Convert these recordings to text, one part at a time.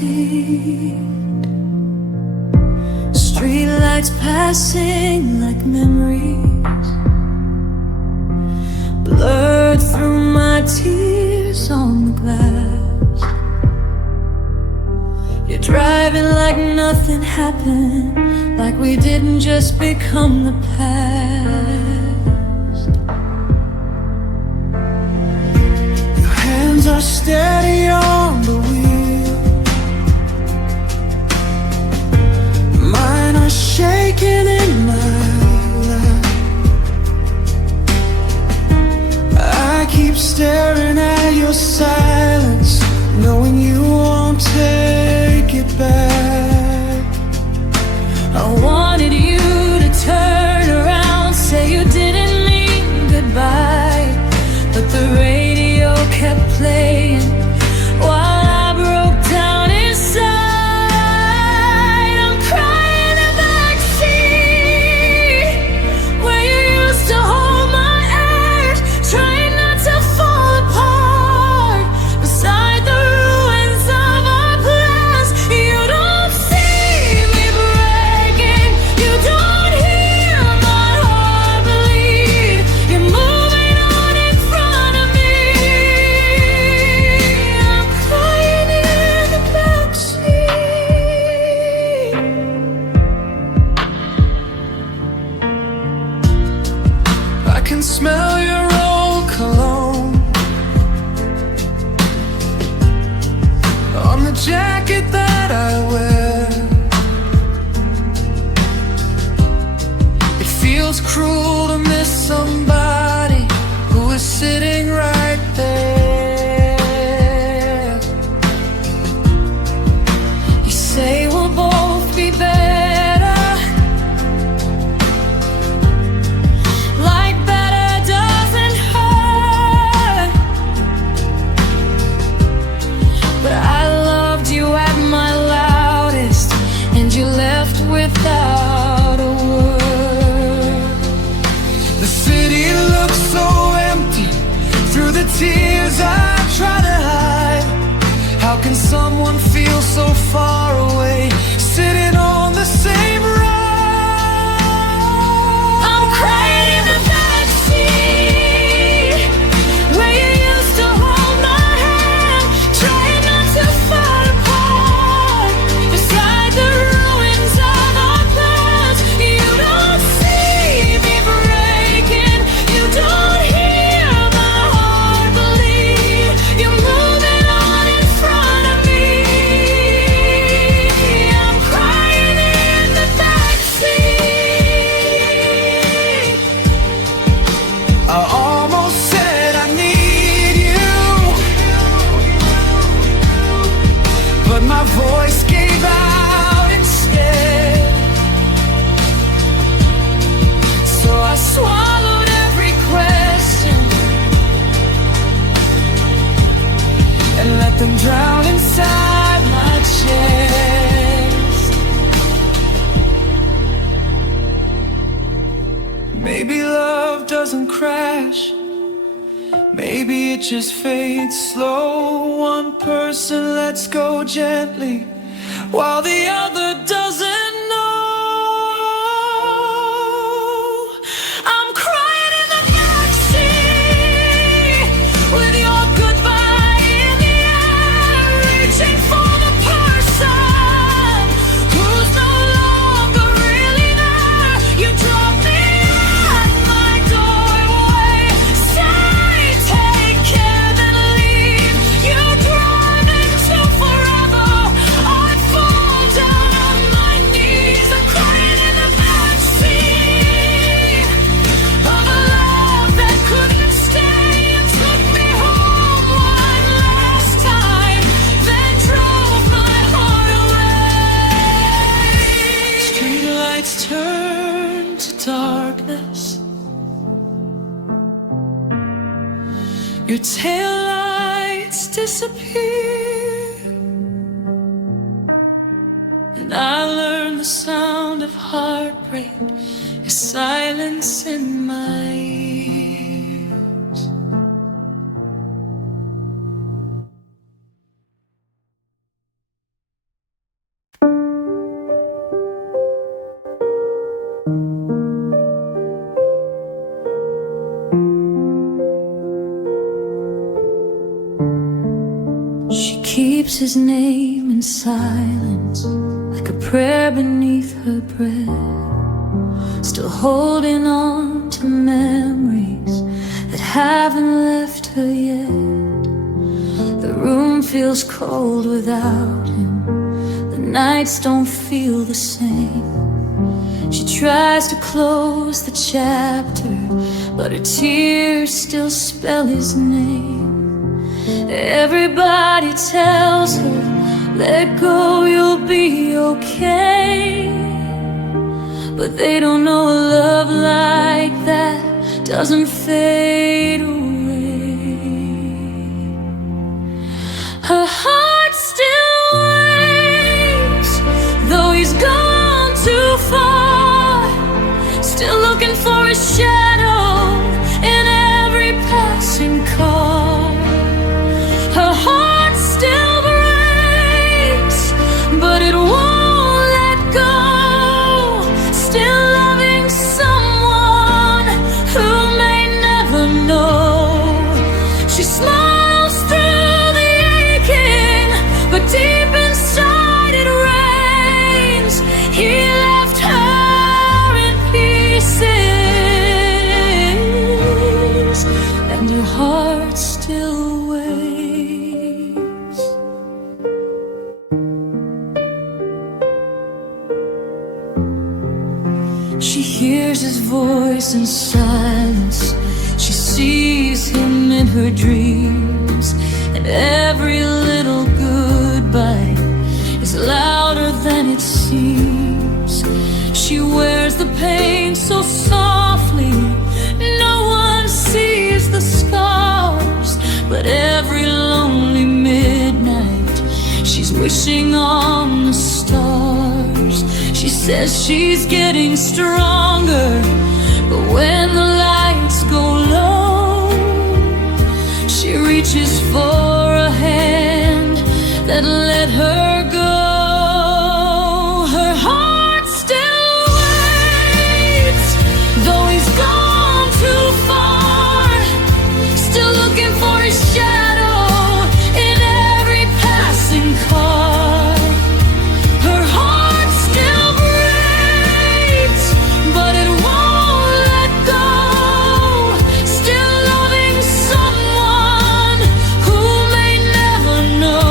empty. Streetlights passing like memories, blurred through my tears on the glass. You're driving like nothing happened, like we didn't just become the past. Your hands are steady on the wheel, mine are shaking in my lap. I keep staring at your silence, knowing you won't take it back. I wanted you to turn around, say you didn't mean goodbye, but the radio kept playing while I broke down inside. I'm crying in the backseat where you used to hold my hand, trying not to fall apart beside the ruins of our plans. You don't see me breaking, you don't hear my heart bleed. You're moving on in front of me. I'm crying in the backseat. I can smell your old cologne on the jacket that I wear. It feels cruel to miss somebody who is sitting right there. You say we'll both be better, like better doesn't hurt. But I loved you at my loudest, and you left without a word. The city looks so empty through the tears I try to hide. How can someone feel so far away, sitting on the same road? I'm crying in the backseat where you used to hold my hand, trying not to fall apart beside the ruins of our plans. You don't see me breaking, you don't hear my heart bleed. You're moving on in front of me. I'm crying in the backseat. I almost said I need you, but my voice gave out instead. So I swallowed every question and let them drown inside my chest. Maybe love doesn't crash, maybe it just fades slow. One person lets go gently while the other doesn't know. I'm crying in the backseat with your goodbye in the air, reaching for the person who's no longer really there. You drop me at my doorway, say take care then leave. You drive into forever, I fall down on my knees. I'm crying in the backseat of a love that couldn't stay. You took me home one last time, then drove my heart away. Streetlights turn to darkness, your taillights disappear, and I learned the sound of heartbreak, your silence in my ears. keeps his name in silence, like a prayer beneath her breath, still holding on to memories that haven't left her yet. The room feels cold without him, the nights don't feel the same. She tries to close the chapter, but her tears still spell his name. Everybody tells her, let go, you'll be okay, but they don't know a love like that doesn't fade away. Her heart still waits, though he's gone too far, still looking for a shadow in every passing car. Her heart still breaks, but it won't let go, still loving someone who may never know. She smiles through the aching, but deep inside it rains. He left her in pieces, and her heart still waits. She hears his voice in silence, she sees him in her dreams, and every little goodbye is louder than it seems. She wears the pain so softly, no one sees the scars, but every lonely midnight she's wishing on the stars. She says she's getting stronger, but when the lights go low, she reaches for a hand that let her go. Her heart still waits, though he's gone too far, still looking for his shadow in every passing car. Her heart still breaks, but it won't let go, still loving someone who may never know.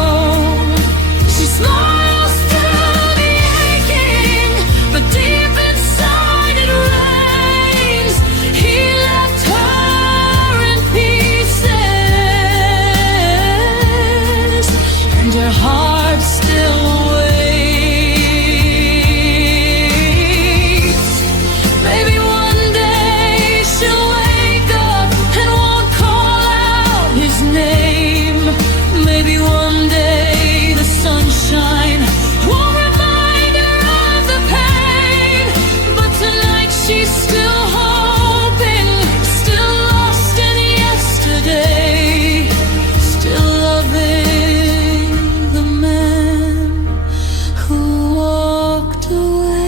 She smiles through the aching, but deep inside it rains. He left her in pieces, and her heart still waits. Maybe one day she'll wake up and won't call out his name. Maybe one day the sunshine won't remind her of the pain, but tonight she's still hoping, still lost in yesterday, still loving the man who walked away.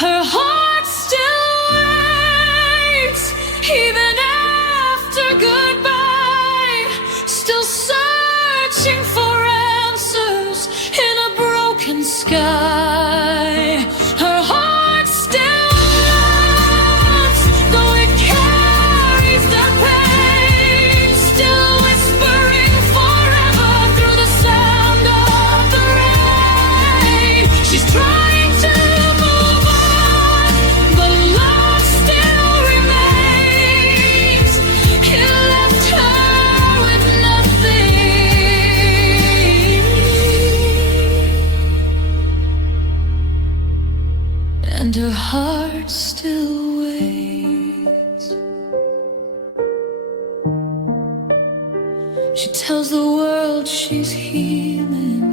Her heart still waits, even after goodbye, still searching for answers in a broken sky. Her heart still loves, though it carries the pain, still whispering forever through the sound of the rain. She's trying to move on, but love still remains. He left her with nothing, and her heart still waits. She tells the world she's healing,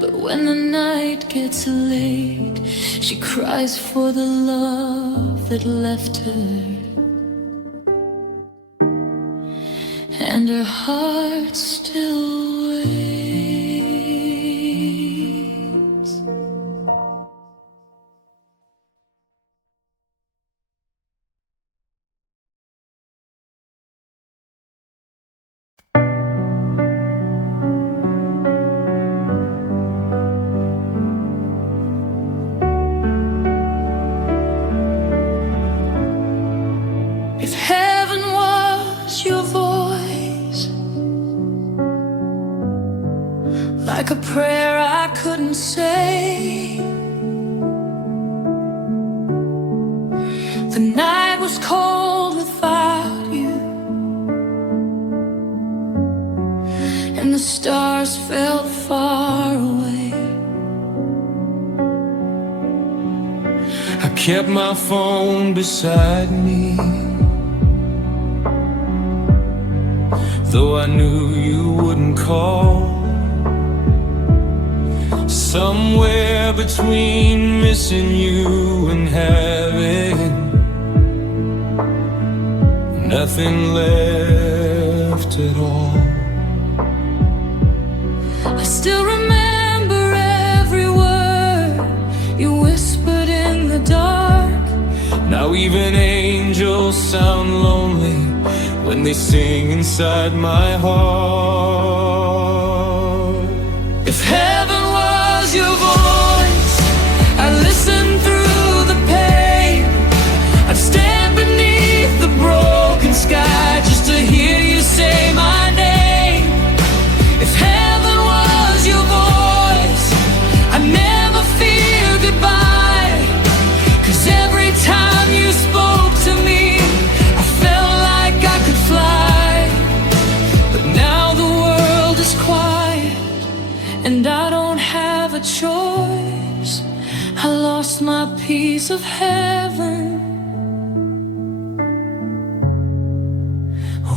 but when the night gets late, she cries for the love that left her, and her heart still prayer I couldn't say. The night was cold without you, and the stars felt far away. I kept my phone beside me, though I knew you wouldn't call. Somewhere between missing you and having nothing left at all. I still remember every word you whispered in the dark. Now even angels sound lonely when they sing inside my heart. If heaven was your voice, I'd listen through the pain. I'd stand beneath the broken sky just to hear you say my name. If heaven was your voice, I'd never fear goodbye, 'cause every time you spoke to me, I felt like I could fly. But now the world is quiet, and I don't have a choice. I lost my piece of heaven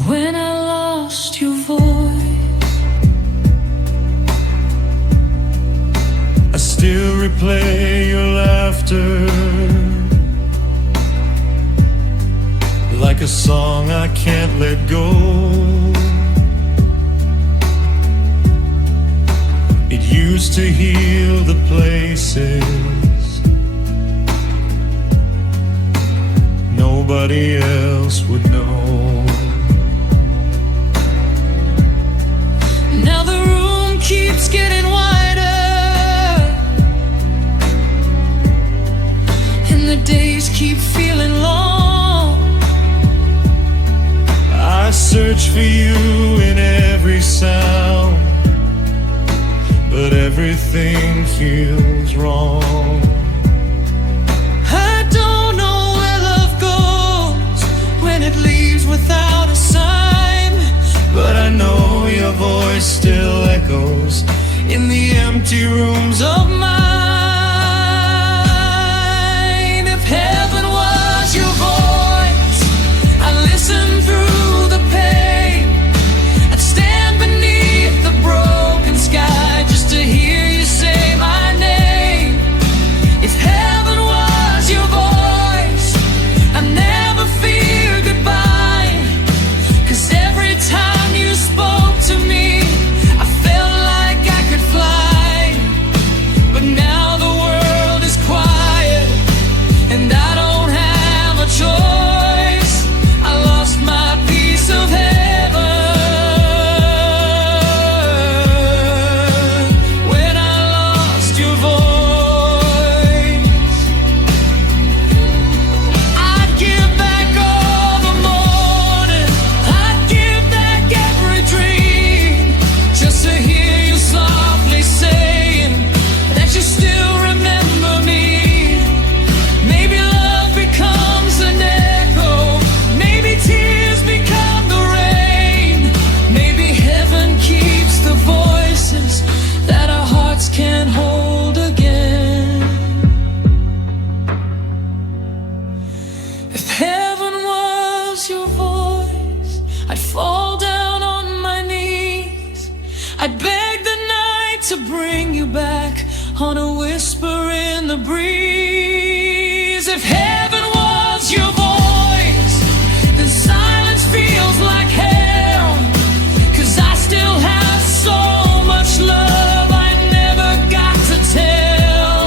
when I lost your voice. I still replay your laughter like a song I can't let go. It used to heal the places nobody else would know. Now the room keeps getting wider, and the days keep feeling long. I search for you in every sound, but everything feels wrong. I don't know where love goes when it leaves without a sign, But I know your voice still echoes in the empty rooms of mine. If heaven was your voice, I'd listen through the pain. I'd stand beneath the broken sky just to hear you say my name. If heaven was your voice, I'd never fear goodbye, 'cause every time you spoke to me, I felt like I could fly. But now the world is quiet, and I don't have a choice. I lost my piece of heaven when I lost your voice. I'd give back all the morning, I'd give back every dream, just to hear you softly saying that you still remember me. Maybe love becomes an echo, maybe tears become the rain, maybe heaven keeps the voices that our hearts can't hold again. If heaven was your voice, I'd fall down on my knees. I'd beg the night to bring you back on a whisper in the breeze. If heaven was your voice, then silence feels like hell, 'cause I still have so much love I never got to tell.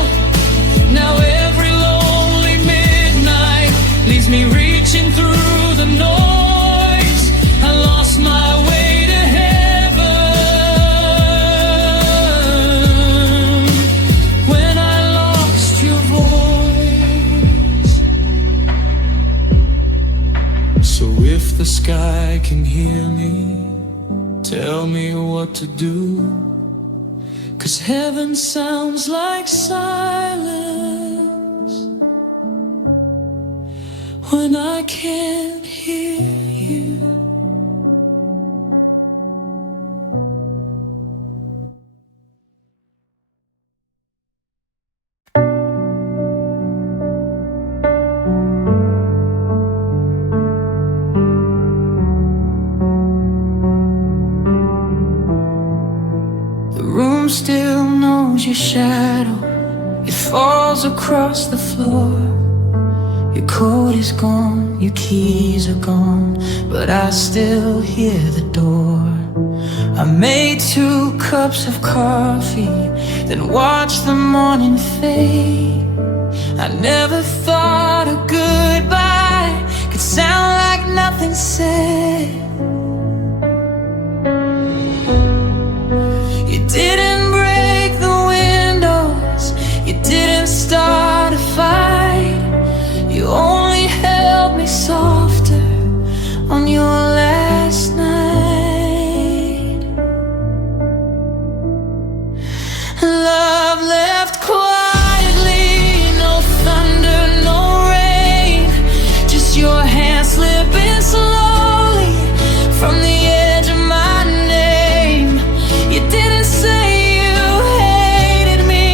Now every lonely midnight leaves me reaching through the noise. I lost my way to heaven when I lost your voice. So if the sky can hear me, tell me what to do, 'cause heaven sounds like silence when I can't hear you. The room still knows your shadow. It falls across the floor. Your coat is gone, your keys are gone, but I still hear the door. I made 2 cups of coffee, then watched the morning fade. I never thought a goodbye could sound like nothing said. You didn't break the windows, you didn't start a fight. You only held me softer on your last night. Love left quietly, no thunder, no rain, just your hand slipping slowly from the edge of my name. You didn't say you hated me,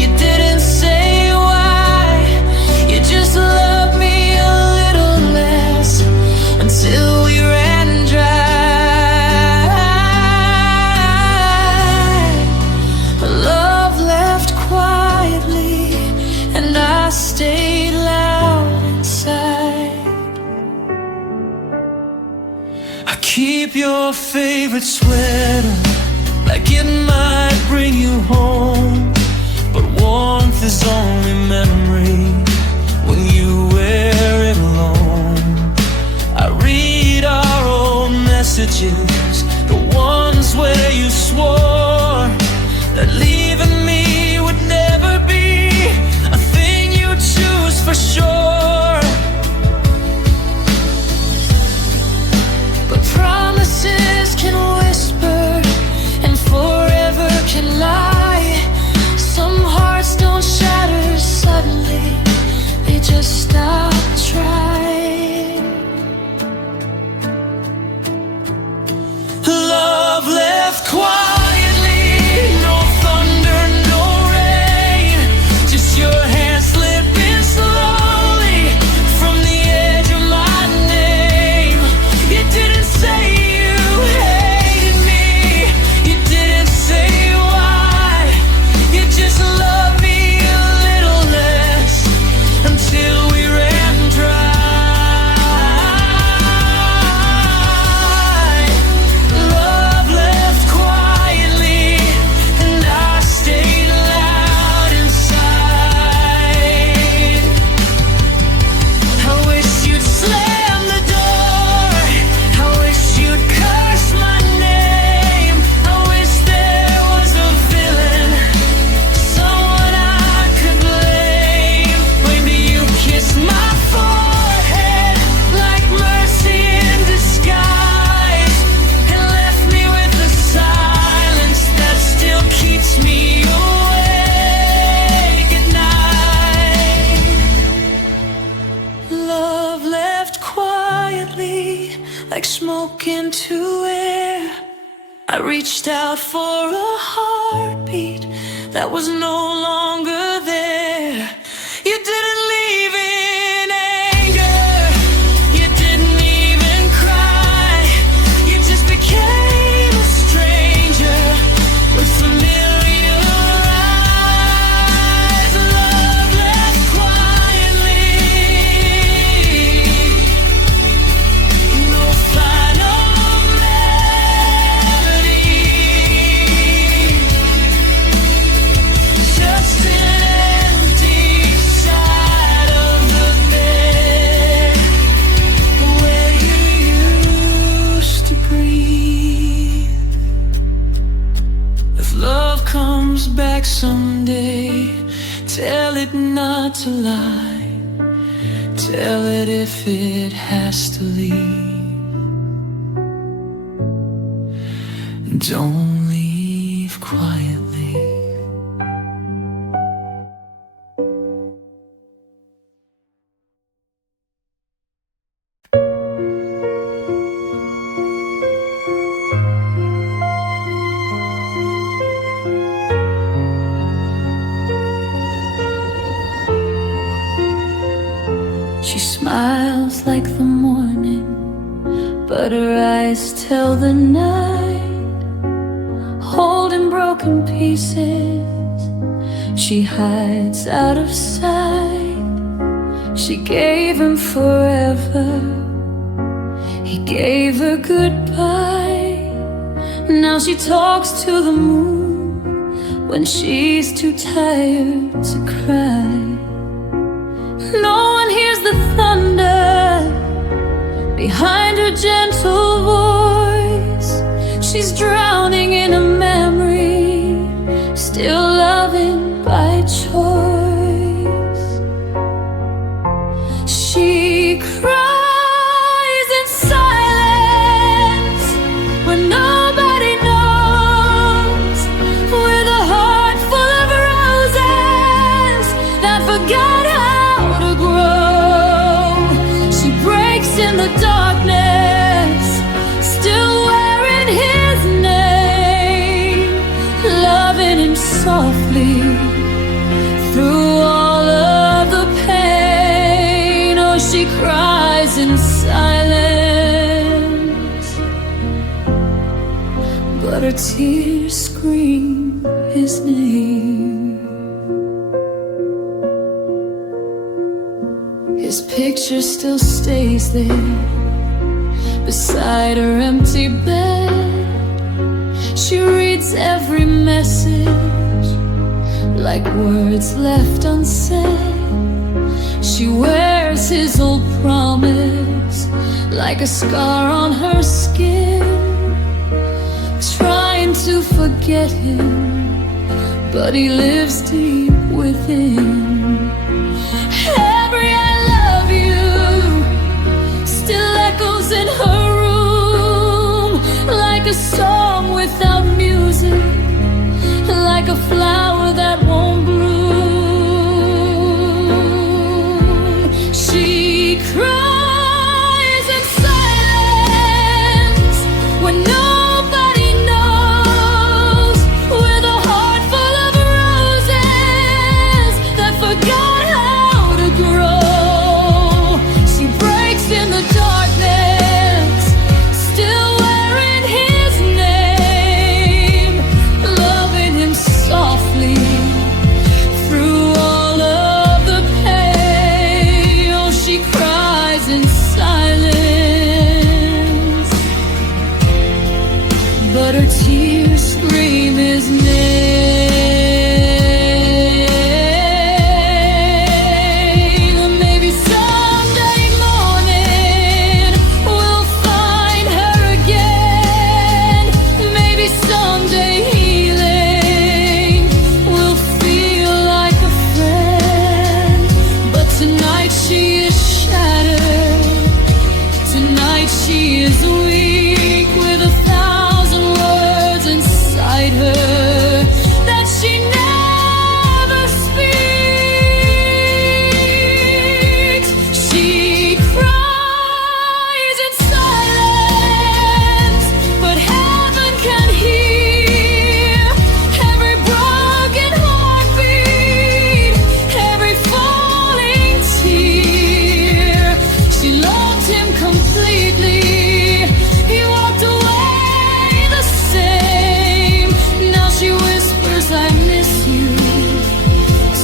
you didn't say why. You just loved me a little less until we ran dry. Love left quietly, and I stayed loud inside. I keep your favorite sweater, like it might bring you home, but warmth is only memory when you wear it alone. I read our old messages, the ones where you swore that leaving me would never be a thing you choose for sure. But promises can whisper and forever can lie. Some hearts don't shatter suddenly, they just stop trying. Love left quietly, no thunder, no rain, just your hand slipping slowly from the edge of my name. You didn't say you hated me, you didn't say why. You just loved me a little less until we ran dry. Love left quietly, and I stayed loud inside. I wish you'd slam the door, I wish you'd curse my name. I wish there was a villain, someone I could blame. Maybe you kissed my forehead like mercy in disguise, and left me with a silence that still keeps me awake at night. Love left quietly, like smoke into air. I reached out for a heartbeat that was no longer there. You didn't leave in anger, you didn't even cry. You just became a stranger with familiar eyes. Love left quietly, no final melody, just an empty side of the bed where you used to breathe. If love comes back someday, tell it not to lie. Tell it if it has to leave, don't leave quietly. She smiles like the morning, but her eyes tell the night. Holding broken pieces, she hides out of sight. She gave him forever, he gave her goodbye. Now she talks to the moon when she's too tired to cry. No one hears the thunder behind her gentle voice. She's drowning in a memory, still loving by choice. She cries in silence when nobody knows, with a heart full of roses that forgot how to grow. She breaks in the darkness, still wearing his name, loving him softly through all of the pain. Oh, she cries in silence, but her tears scream his name. His picture still stays there beside her empty bed. She reads every message like words left unsaid. She wears his old promise like a scar on her skin, trying to forget him, but he lives deep within. Every I love you still echoes in her room, like a song without music, like a flower that won't bloom. She cries in silence when nobody knows, with a heart full of roses that forgot how to grow. She breaks in the darkness, still wearing his name, loving him softly through all of the pain. Oh, she cries in silence, but her tears scream his name. Maybe someday morning we'll find her again. Maybe someday healing will feel like a friend. But tonight she is shattered, tonight she is weak, with 1,000 words inside her that she never speaks. She cries in silence, but heaven can hear every broken heartbeat, every falling tear. She loved him completely, he walked away the same. Now she whispers, I miss you,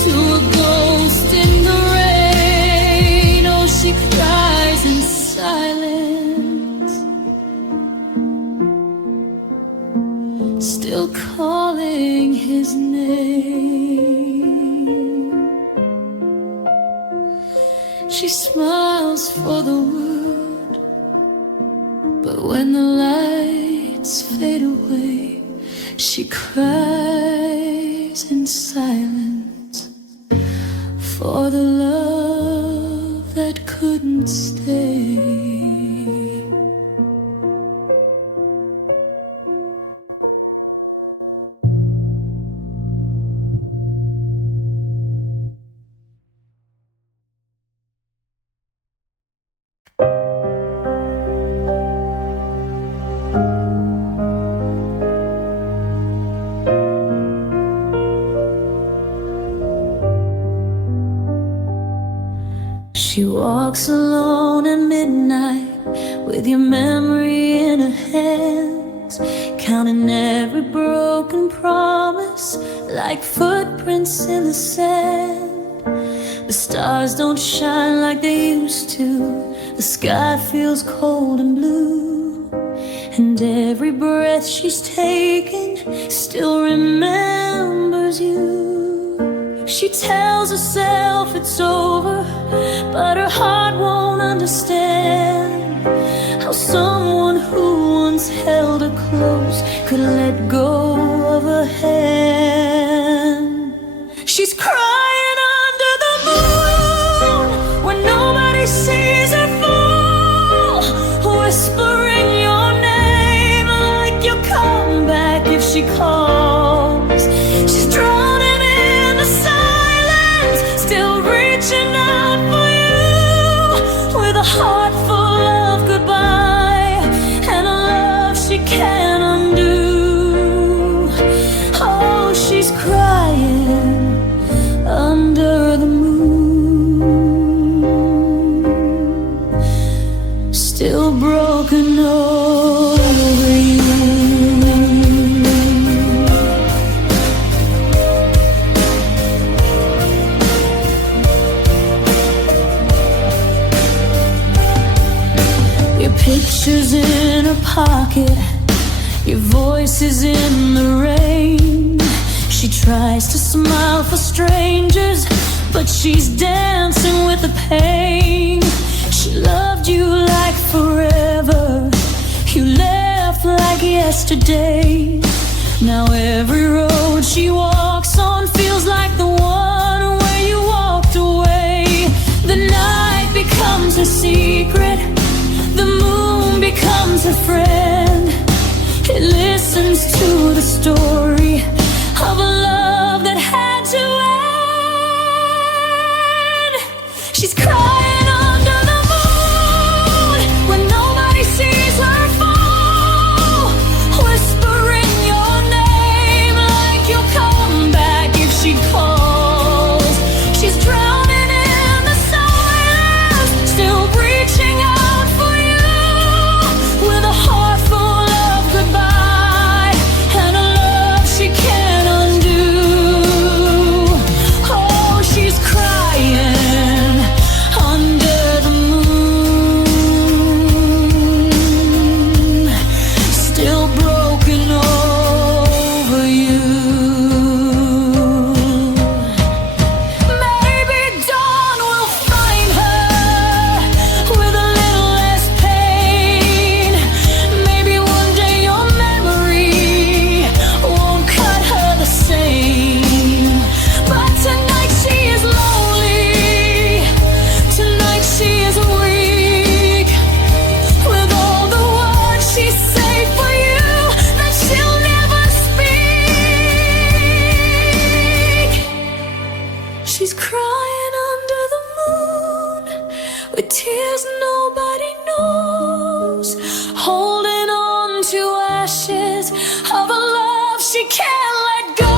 to a ghost in the rain. Oh, she cries in silence, still calling his name. She smiles for the world, but when the lights fade away, she cries in silence for the love that couldn't stay. She walks alone at midnight with your memory in her hands, counting every broken promise like footprints in the sand. The stars don't shine like they used to, the sky feels cold and blue, and every breath she's taken still remembers you. She tells herself it's over, but her heart won't understand how someone who once held her close could let go of her hand. She's crying under the moon when nobody sees her fall, whispering your name like you'll come back if she calls. She's drowning in the silence, still reaching out for you, with a heart full of goodbye and a love she can't undo. Oh, she's crying under the moon, still broken over you. Your picture's in her pocket, your voice is in the rain. She tries to smile for strangers, but she's dancing with the pain. She loved you like forever, you left like yesterday. Now every road she walks on feels like the one where you walked away. The night becomes her secret, the moon becomes her friend. It listens to the story of a love that had to end. She's crying under the moon when nobody sees her fall, whispering your name like you'll come back if she calls. She's drowning in the silence, still reaching out for you, with a heart full of goodbye and a love she can't undo. Oh, she's crying under the moon, still broken over you. Maybe dawn will find her with a little less pain. Maybe one day your memory won't cut her the same. But tonight she is lonely, tonight she is weak, with all the words she say for you that she'll never speak. She's crying under the moon with tears nobody knows, holding on to ashes of a love she can't let go.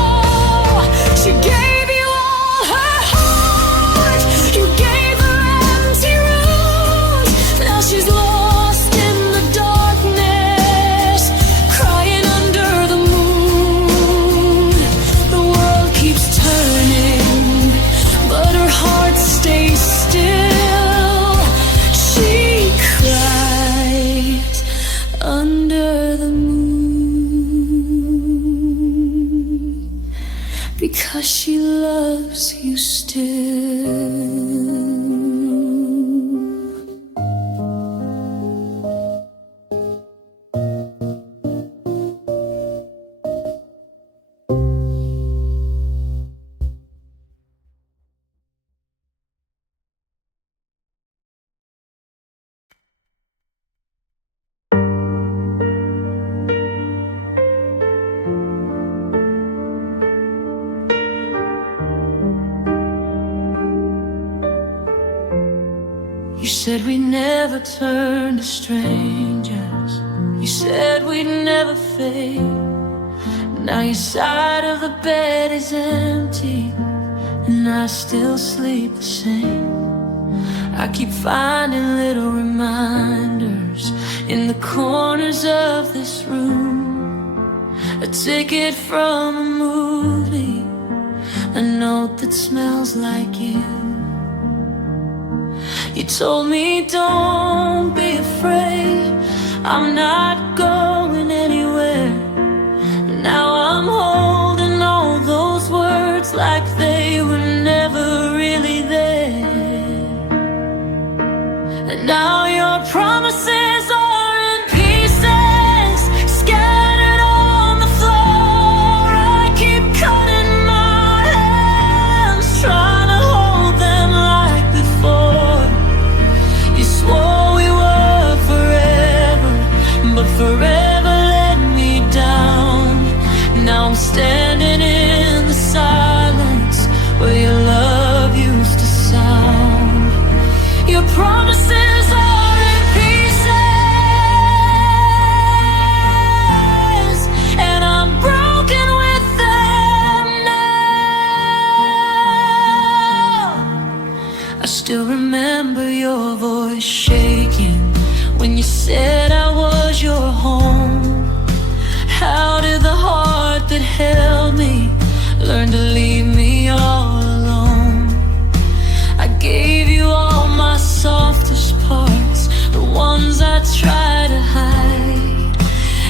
She gave you all her heart, you gave her empty rooms. Now she's lost in the darkness, crying under the moon. The world keeps turning, but her heart stays still. She cries under the moon because she loves you still. You said we'd never turn to strangers, you said we'd never fade. Now your side of the bed is empty, and I still sleep the same. I keep finding little reminders in the corners of this room. A ticket from a movie, a note that smells like you. You told me don't be afraid, I'm not going anywhere. Now I'm holding all those words like they were never really there. And now your promises are in pieces, scattered on the floor. I keep cutting my hands, trying to hold them like before. You swore we were forever, but forever let me down. Now I'm standing in the silence where your love used to sound. Your promises are in pieces, and I'm broken with them now. I still remember your voice shaking when you said I was your home. How did the heart that held me learn to leave me all alone? I gave you all my softest parts, the ones I try to hide.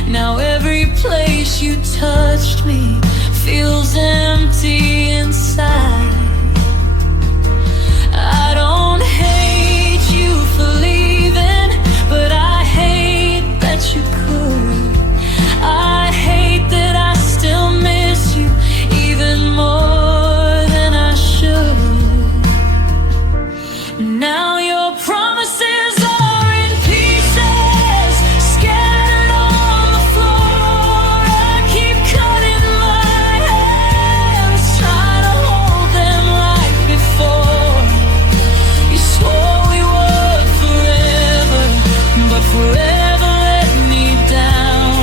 Now every place you touched me feels empty inside. I don't hate you for leaving, but I hate that you could. I hate that I still miss you even more than I should. Now your promises are in pieces, scattered on the floor. I keep cutting my hands, trying to hold them like before. You swore we were forever, but forever let me down.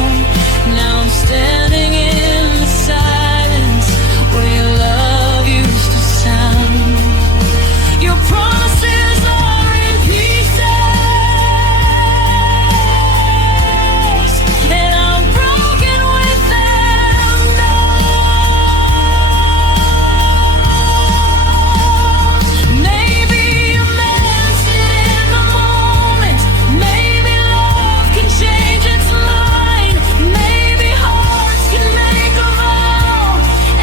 Now I'm standing in the silence where your love used to sound. Your promises are in pieces, and I'm broken with them now. Maybe you meant it in the moment. Maybe love can change its mind. Maybe hearts can make a vow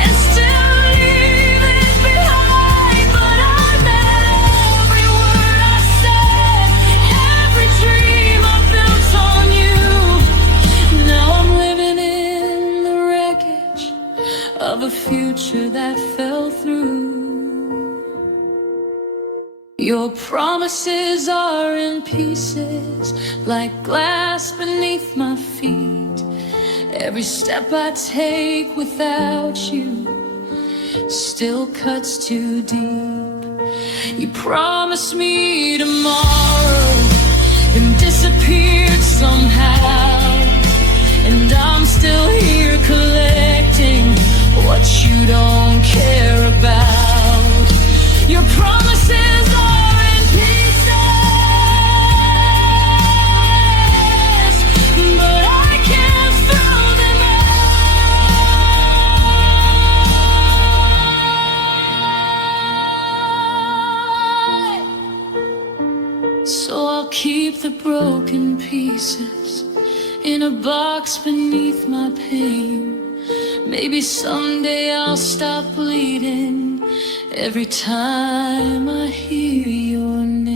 and still leave it behind. But I meant every word I said, every dream I built on you. Now I'm living in the wreckage of a future that fell through. Your promises are in pieces, like glass beneath my feet. Every step I take without you still cuts too deep. You promised me tomorrow, then disappeared somehow. And I'm still here collecting what you don't care about. Your promises are in pieces, but I can't throw them out. So I'll keep the broken pieces in a box beneath my pain. Maybe someday I'll stop bleeding every time I hear your name.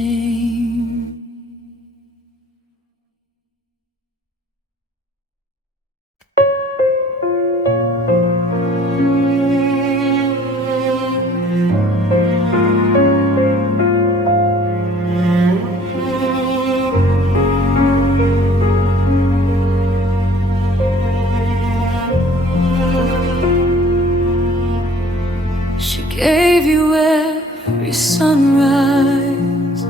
She gave you every sunrise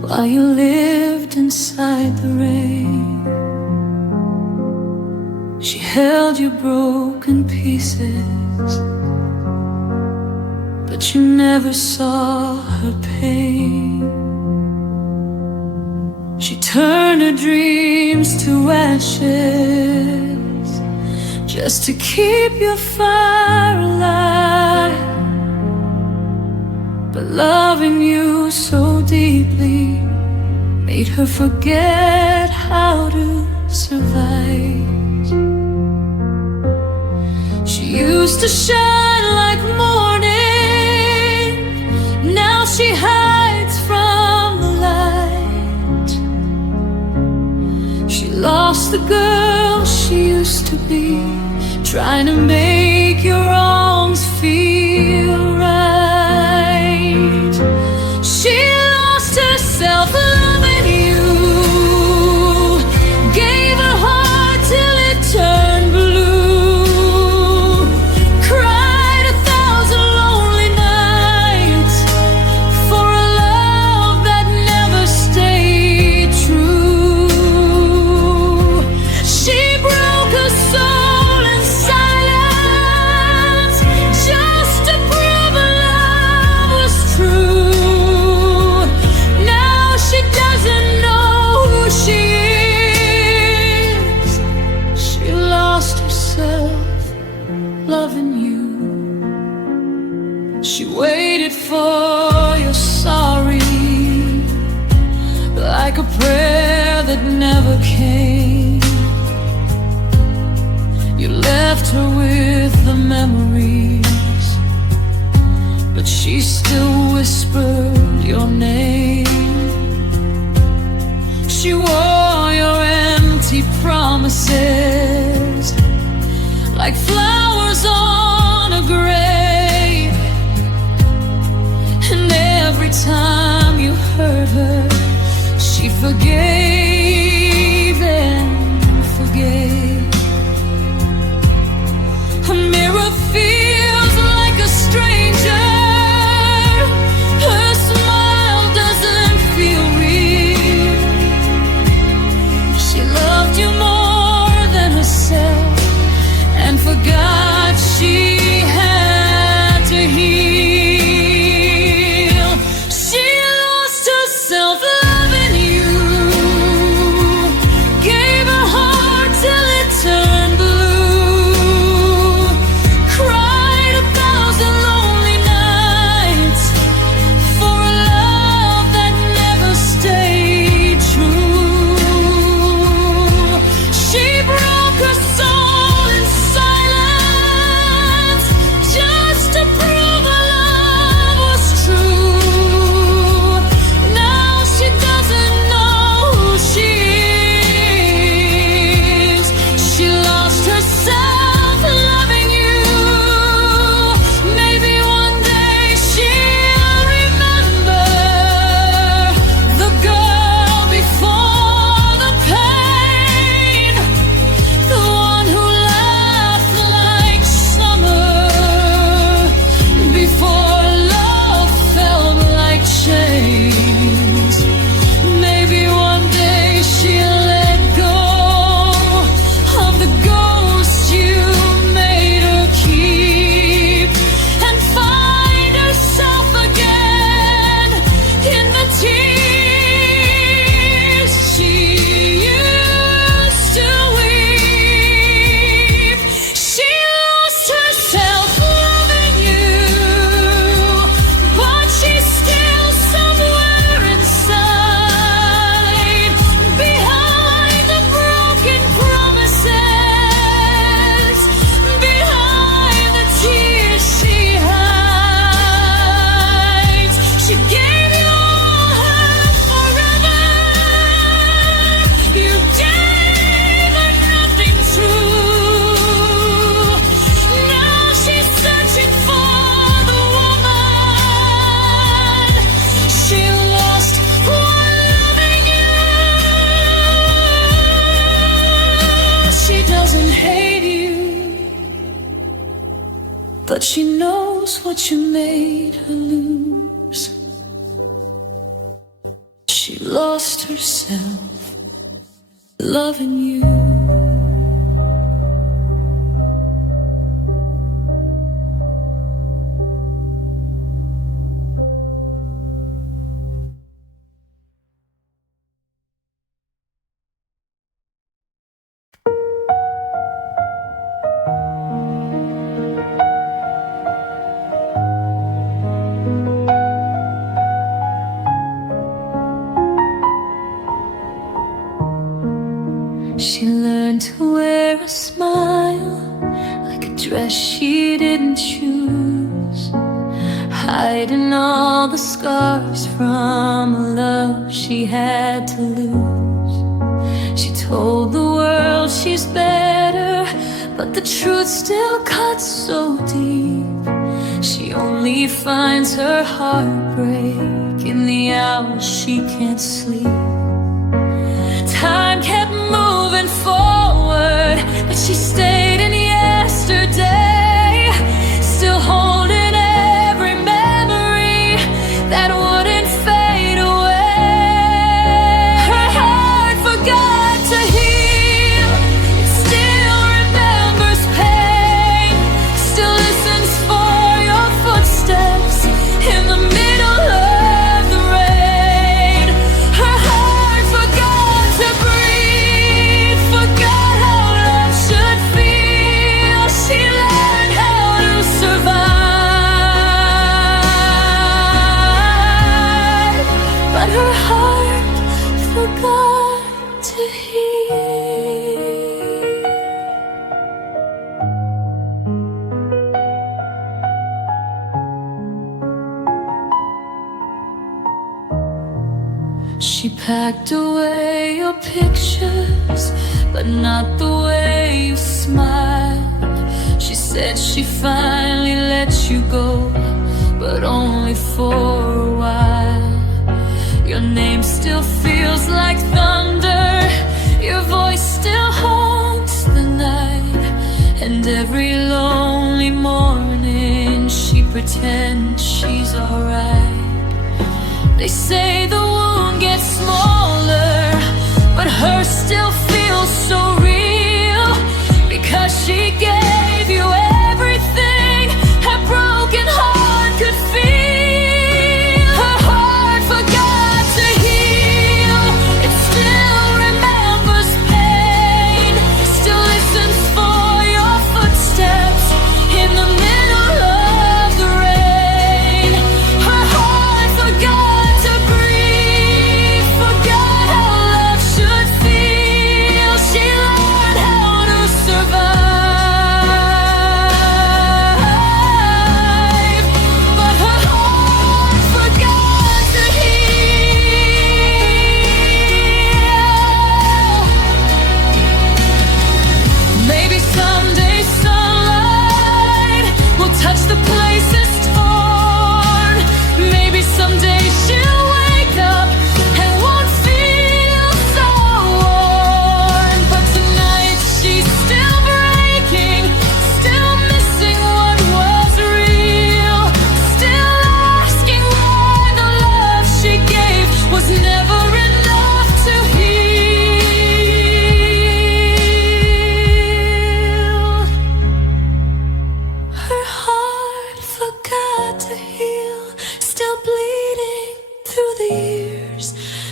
while you lived inside the rain. She held your broken pieces, but but you never saw her pain. She turned her dreams to ashes just to keep your fire alive. But loving you so deeply made her forget how to survive. She used to shine like morning, now she hides from the light. She lost the girl she used to be, trying to make your arms feel right. She lost herself loving you, gave her heart till it turned blue, cried 1,000 lonely nights for a love that never stayed true. She broke her soul in silence just to prove her love was true. Now she doesn't know who she is. She lost herself loving you. She waited for your sorry, like a prayer that never came. You left her with the memories, but she still whispered your name. She wore your empty promises like flowers on a grave. And every time you hurt her, she forgave and forgave. A mirror feels like a stranger, her smile doesn't feel real. She loved you more than herself and forgot she had to heal. She lost herself loving you, gave her heart till it turned blue, cried 1,000 lonely nights for a love that never stayed true. She broke her soul in silence just to prove her love was true. Now she doesn't know who she is. She lost herself loving you. Maybe one day she'll remember the girl before the pain, the one who laughed like summer before love felt like chains. Maybe one day she'll let go of the ghost you made her keep and find herself again in the tears she used to weep. She lost herself loving you, but she's still somewhere inside, behind the broken promises, behind the tears she hides. She gave you all her forever, you gave her nothing true. Now she's searching for the woman she lost while loving you. She doesn't hate you, but she knows what you made her lose. She lost herself loving you. hiding all the scars from a love she had to lose. She told the world she's better, but the truth still cuts so deep. She only finds her heartbreak in the hours she can't sleep. Time kept moving forward, but she stayed in yesterday, still holding every memory that wouldn't fade away. Her heart forgot to heal, it still remembers pain, still listens for your footsteps in the middle of the rain. Her heart forgot to breathe, forgot how love should feel. She learned how to survive, but her heart forgot to heal. She packed away your pictures, but not the way you smiled. She said she finally let you go, but only for a while. Your name still feels like thunder, your voice still haunts the night, and every lonely morning she pretends she's alright. They say the wound gets smaller, but hers still feels so real, because she gave you everything a broken heart could feel. Her heart forgot to heal, it still remembers pain, still listens for your footsteps in the middle of the rain. Her heart forgot to breathe, forgot how love should feel. She learned how to survive, but her heart forgot to heal. Maybe someday sunlight will touch the places torn. Maybe someday she'll wake up and won't feel so worn. But tonight she's still breaking, still missing what was real, still asking why the love she gave was never enough to heal. Her heart forgot to heal, still bleeding through the years,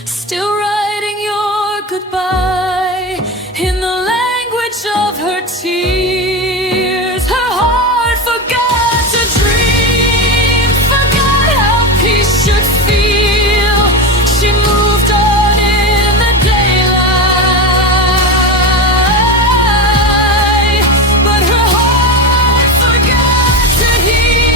still writing your goodbye in the language of her tears. Her heart forgot to dream, forgot how peace should feel. She moved on in the daylight, but her heart forgot to heal.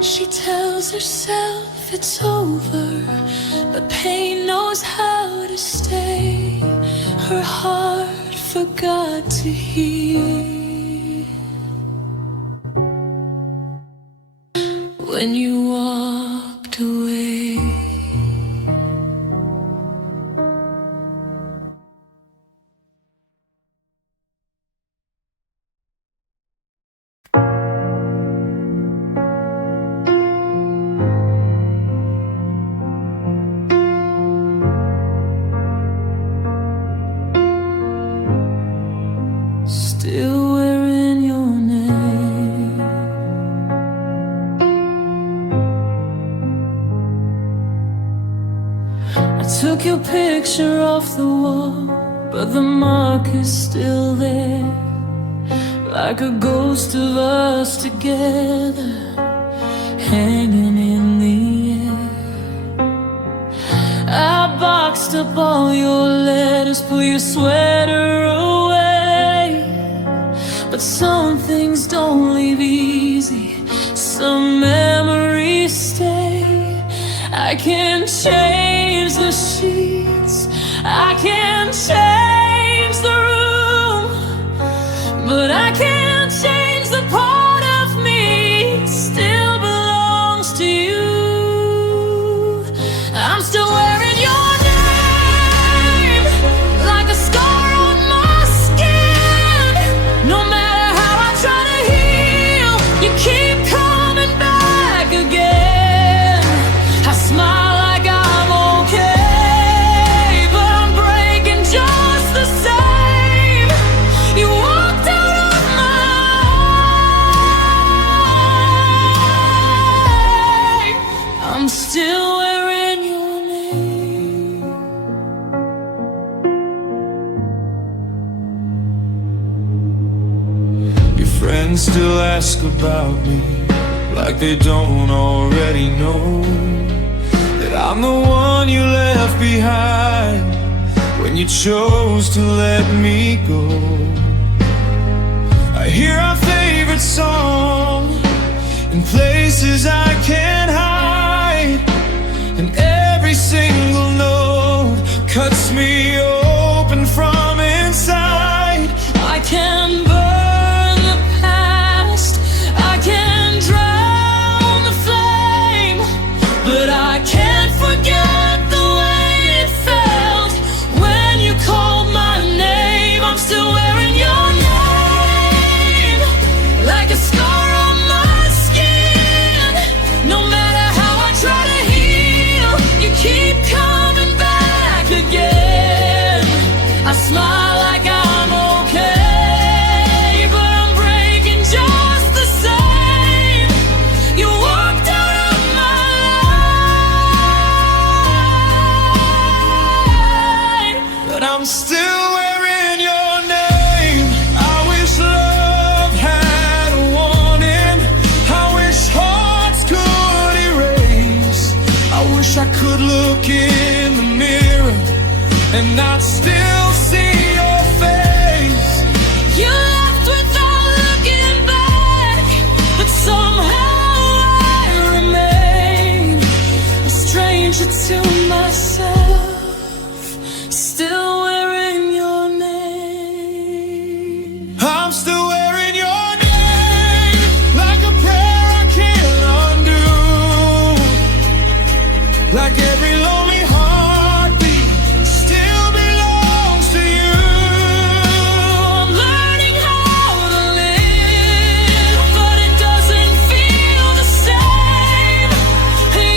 She tells herself it's over, but pain knows how to stay. Her heart forgot to heal. When you walked away, still wearing your name. I took your picture off the wall, but the mark is still there, like a ghost of us together, hanging in the air. I box boxed up all your letters, put your sweater away. But some things don't leave easy, some memories stay. I can change the sheets, I can change the room, but I can't change the part of me that still belongs to you. I'm still wearing your name like a scar on my skin. No matter how I try to heal, you keep coming back again. I smile like I'm okay, but I'm breaking just the same. You walked out of my life. I'm still wearing your name. Your friends still ask about me, like they don't already know that I'm the one you left behind when you chose to let me go. I hear our favorite song in places I can't hide, and every single note cuts me open from inside. I can burn the past, I can drown the flame, but I can't forget the way it felt when you called my name. I'm still wearing your name like a scar on my skin. No matter how I try to heal, you keep coming back again. I smile like I'm okay, but I'm breaking just the same. You walked out of my life, But I'm still wearing your name. I wish love had a warning. I wish hearts could erase. I wish I could look in the mirror and not still see your face. you left without looking back, but somehow I remain a stranger to myself, still wearing your name. I'm still wearing your name like a prayer I can't undo, like every lonely heartbeat still belongs to you. I'm learning how to live, but it doesn't feel the same.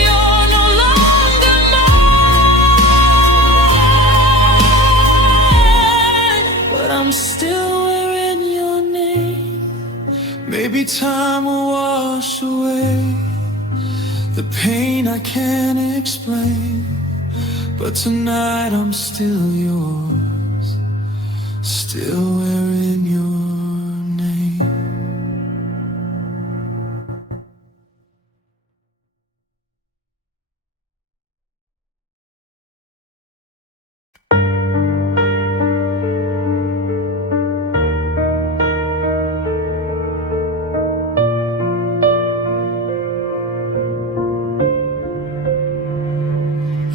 You're no longer mine, but I'm still wearing your name. Maybe time will wash away the pain I can't explain, but tonight I'm still yours, still wearing your name.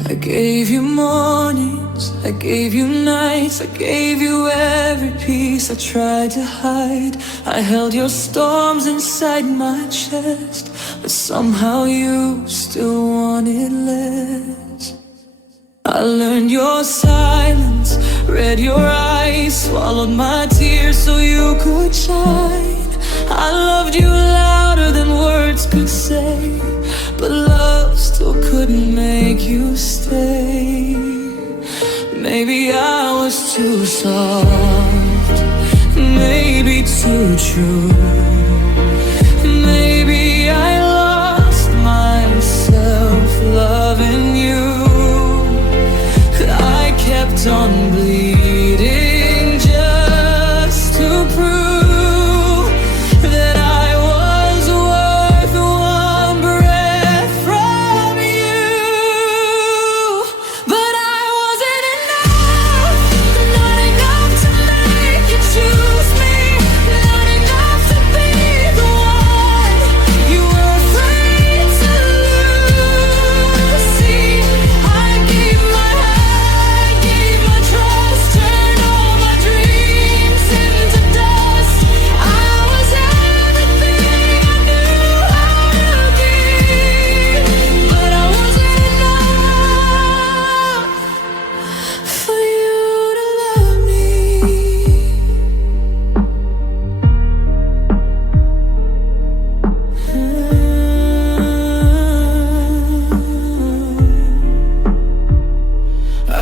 I gave you mornings, I gave you nights, I gave you every piece I tried to hide. I held your storms inside my chest, but somehow you still wanted less. I learned your silence, read your eyes, swallowed my tears so you could shine. I loved you louder than words could say, but love still couldn't make you stay. Maybe I was too soft, maybe too true. Maybe I lost myself loving you. I kept on bleeding just to prove that I was worth one breath from you. But I was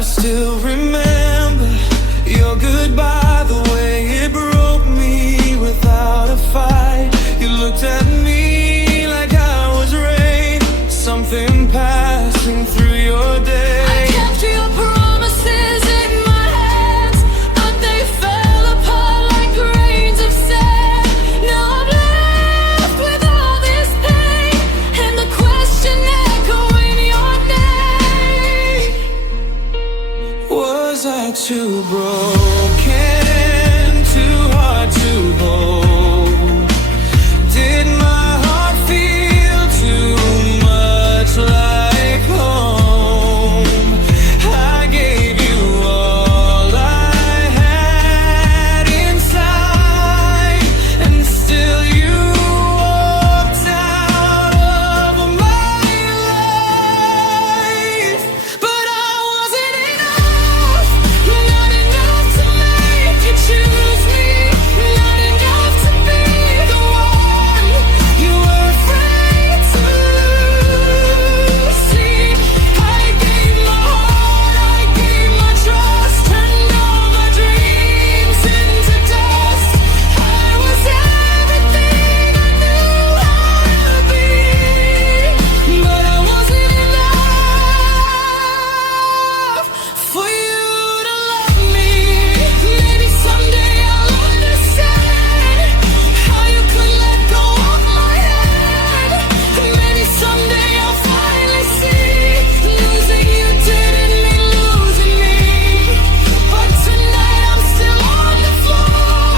still remember your goodbye, the way it broke me without a fight. You looked at me like I was rain, something passing through your day. I kept your promises in my hands, but they fell apart like grains of sand. Now I'm left with all this pain and the question echoing your name. Was I too broken, too hard to hold? Did my heart feel too much like home? I gave you all I had inside, and still you walked out of my life. But I wasn't enough, not enough to make you choose me, not enough to be the one you were afraid to lose. See, I gave my heart, I gave my trust, turned all my dreams into dust. I was everything I knew how to be, but I wasn't enough for you to love me. Maybe someday I'll understand how you could let go of my hand. Maybe someday I'll finally see losing you didn't mean losing me. But tonight I'm still on the floor,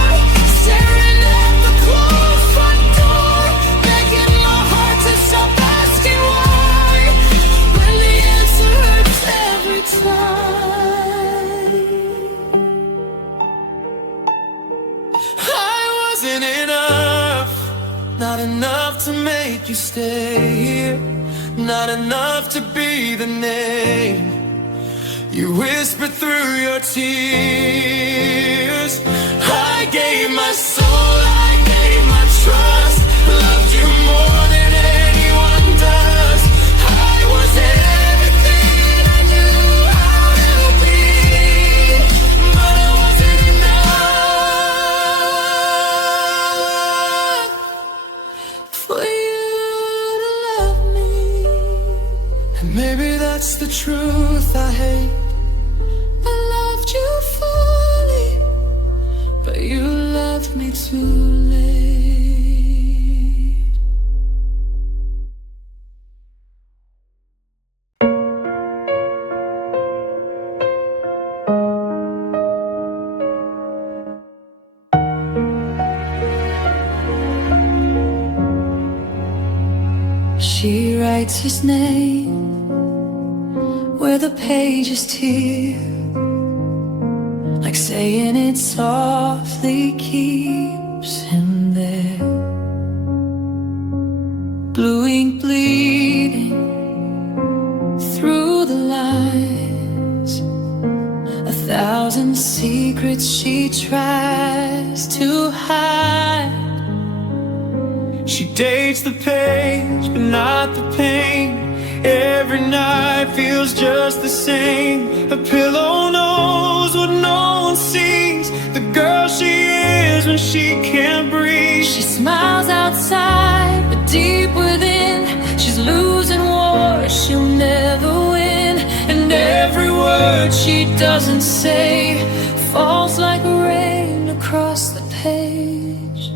staring at the closed front door, begging my heart to stop asking why, when the answer hurts every time. I wasn't enough, not enough to make you stay here, not enough to be the name you whispered through your tears. I gave my soul, I gave my trust, loved you more than anyone does. I was everything I knew how to be, but I wasn't enough For you to love me. And maybe that's the truth I hate. I loved you fully, but you left me too late. She writes his name where the pages tear, like saying it softly keeps him there. Blue ink bleeding through the lines, 1,000 secrets she tries to hide. She dates the page, but not the pain. Every night feels just the same. A pillow knows what no one sees, the girl she is when she can't breathe. She smiles outside, but deep within, she's losing wars she'll never win. And every word she doesn't say falls like rain across the page.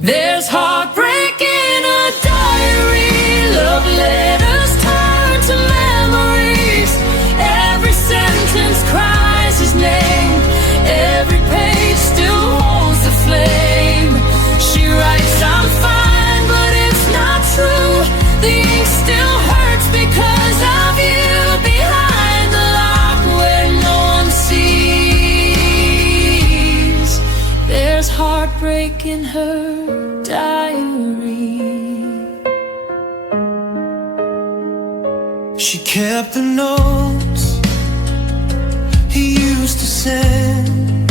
There's heartbreak in a diary, love letters turn to memories. Every sentence cries his name, every page still holds the flame. She writes, I'm fine, but it's not true. The ink still hurts because of you, behind the lock where no one sees. There's heartbreak in her diary. She kept the notes he used to send,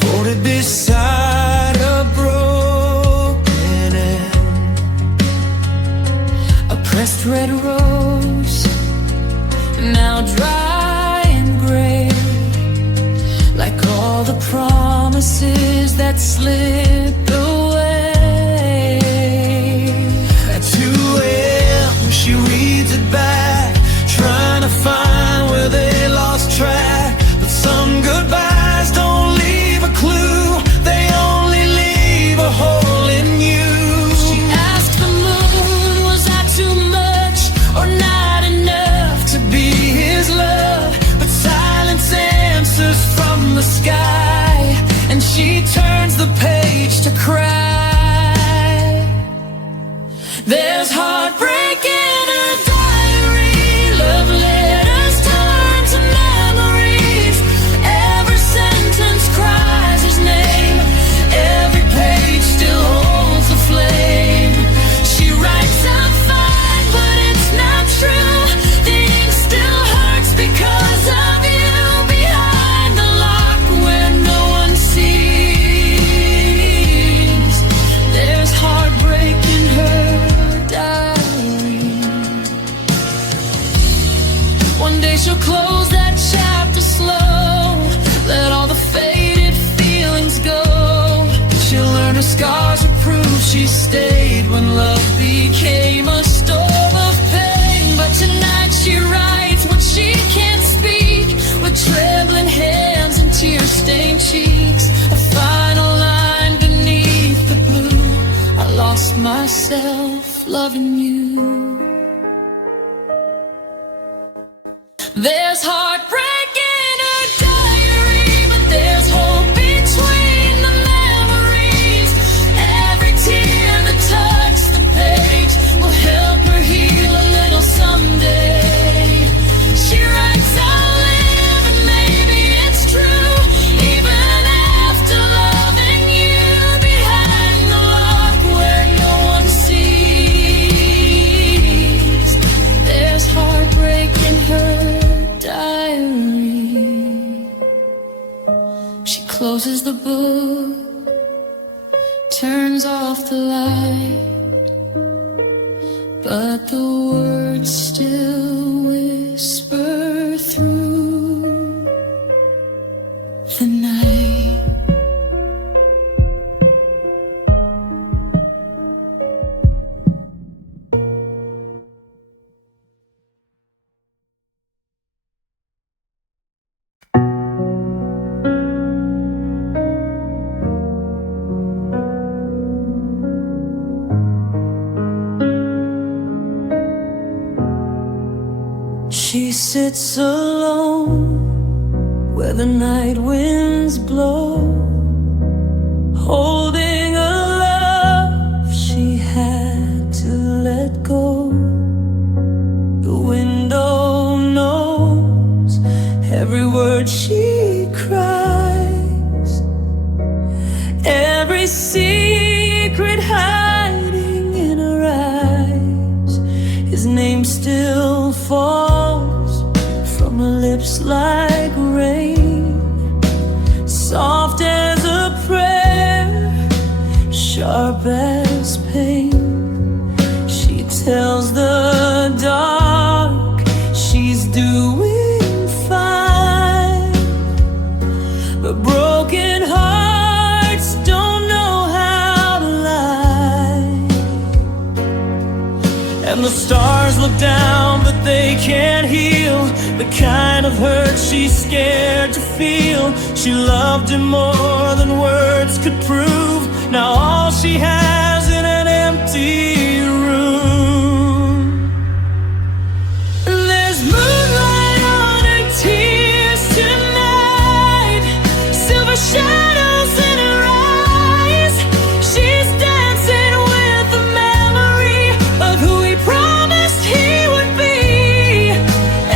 folded beside a broken end. A pressed red rose, now dry and gray, like all the promises that slipped away. At 2 a.m. she reads it back, trying to find where they lost track. But some goodbyes don't leave a clue, they only leave a hole in you. She asked the moon, was that too much or not enough To be his love, but silence answers from the sky, and she turns the page to cry. There's heartbreak in her diary, love letters turn to memories. Every sentence cries his name, every page still holds the flame. She writes out fine, but it's not true. The ink still hurts because of you, behind the lock where no one sees. There's heartbreak in her diary. One day she'll close that chapter slow, let all the faded feelings go. She'll learn her scars are proof she stayed when love became a storm of pain. But tonight she writes what she can't speak, with trembling hands and tear-stained cheeks. A final line beneath the blue, I lost myself loving you. There's heartbreak in her diary, but there's hope between the memories. Every tear that touched the page will help her heal a little someday. She writes, I'll live, and maybe it's true, even after loving you, behind the lock where no one sees. There's heartbreak in her diary. She closes the book, turns off the light, but the words still whisper through the night. She sits alone where the night winds blow, holding a love she had to let go. The window knows every word she cries, every secret hiding in her eyes. His name still falls from her lips like rain, soft as a prayer, sharp as pain. She tells the dark she's doing fine, but broken hearts don't know how to lie. And the stars look down, but they can't heal the kind of hurt she's scared to feel. She loved him more than words could prove. Now all she has in an empty room. There's moonlight on her tears tonight, silver shadows in her eyes. She's dancing with the memory of who he promised he would be.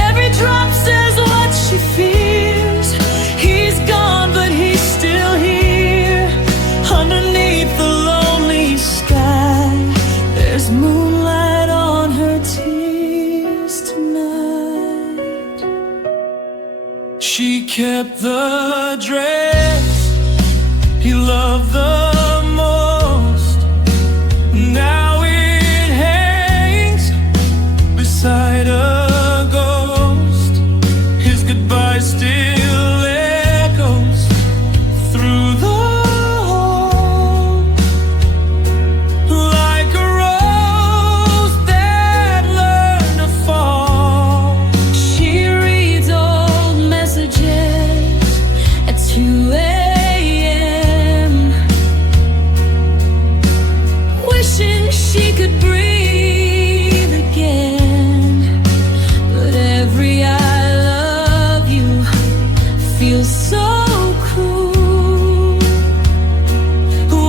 Every drop says what she fears. He's gone, but he's still here. Underneath the lonely sky, there's moonlight on her tears tonight. She kept the dress he loved the most. Now it hangs beside a ghost. is so cruel.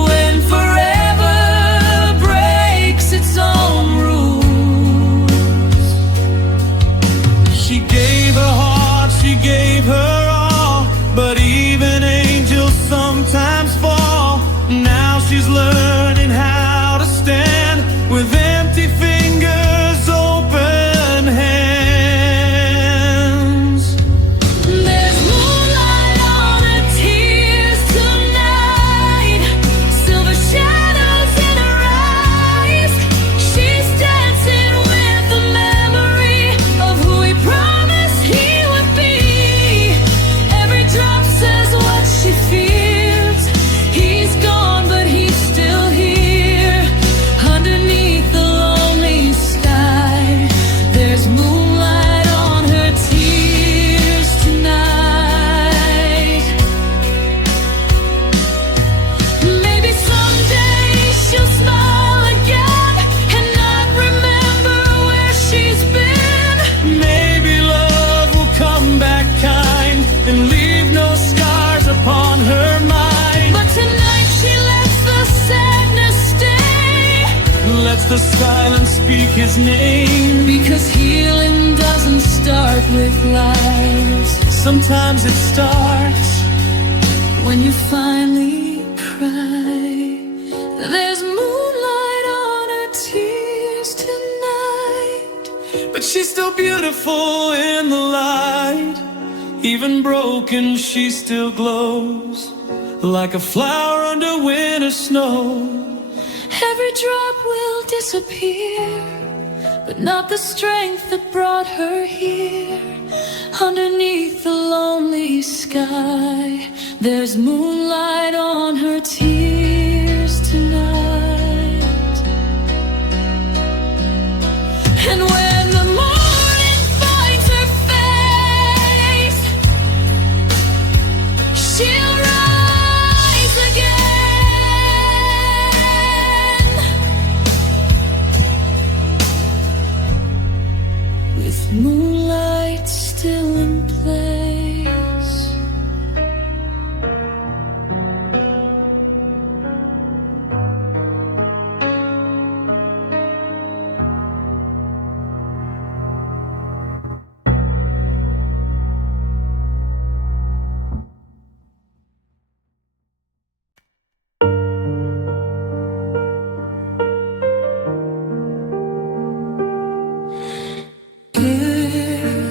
When forever breaks its own rules. She gave her heart, she gave her all, but even angels sometimes fall. Now she's learning how to stand with empty fingers, open hands. There's moonlight on her tears tonight, silver shadows in her eyes. She's dancing with the memory of who he promised he would be. Every drop says what she feels. He's gone, but he's still here. Underneath the lonely sky, there's moonlight on her tears tonight. Maybe someday she'll smile again and not remember where she's been. Maybe love will come back kind and leave no scars upon her mind. But tonight she lets the sadness stay, Lets the silence speak his name. because healing doesn't start with lies. Sometimes it starts When you finally cry, there's moonlight on her tears tonight. but she's still beautiful in the light. Even broken, she still glows like a flower under winter snow. Every drop will disappear, but not the strength that brought her here. Underneath the lonely sky, there's moonlight on her tears tonight. And when the morning finds her face, she'll rise again. With moonlight still in place.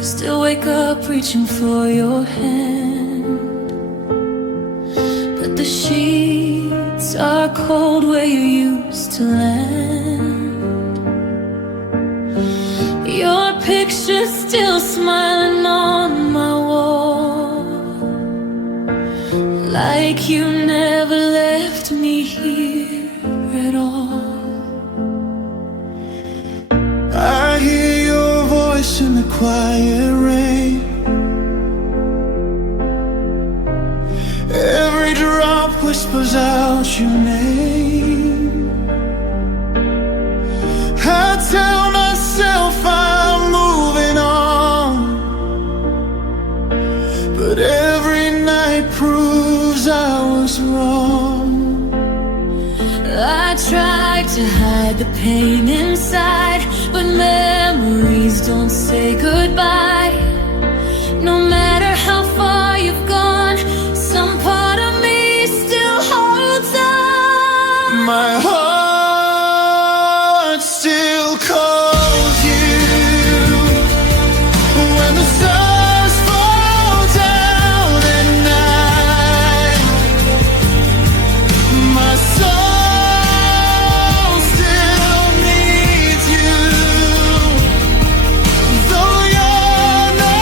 Still wake up reaching for your hand, but the sheets are cold where you used to land. Your picture's still smiling on my wall, like you never left me here at all. I hear your voice in the quiet rain. Every drop whispers out your name. I tell myself I'm moving on, but every night proves I was wrong. I tried to hide the pain inside, but memories don't say goodbye. No matter how far you've gone, some part of me still holds on. My heart still calls you when the stars fall down at night. My soul still needs you, though you're no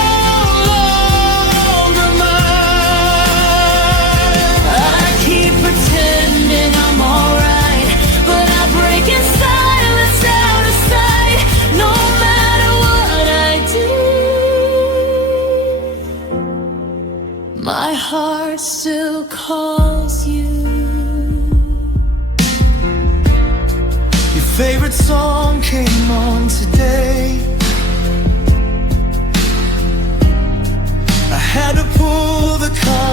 longer mine. I keep pretending I'm alright, but I break in silence out of sight. No matter what I do, my heart still calls you. Your favorite song came on today. I had to pull the car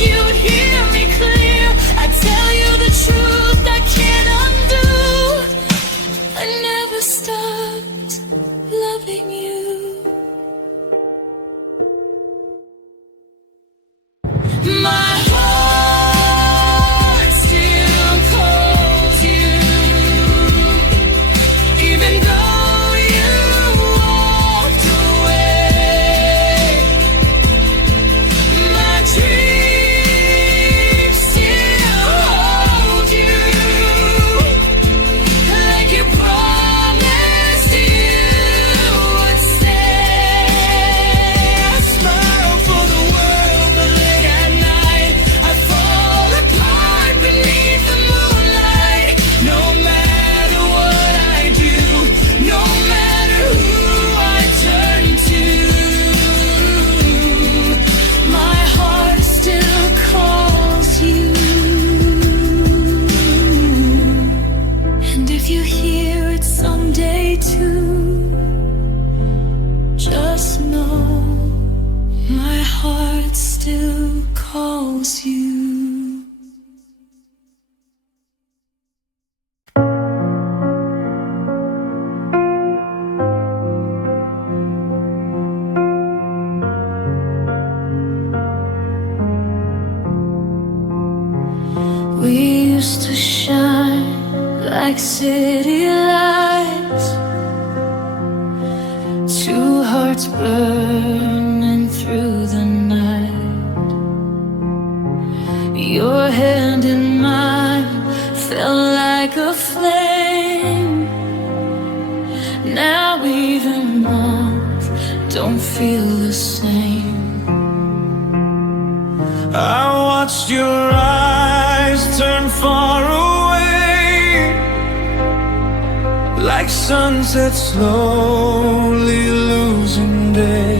you'd hear me clear. I tell you the truth I can't undo. I never stopped loving you. My heart still calls you, even though you walked away. My dreams still hold you, like you promised you would stay. I smile for the world, but late at night I fall apart beneath the moonlight. No matter what I do, no matter who I turn to, My heart still calls you. And if you hear it someday too, just know my heart still calls you. We used to shine like city lights, two hearts burning through the night. Your hand in mine felt like a flame. Now even months don't feel the same. I watched your eyes turn far away, like sunset slowly losing day.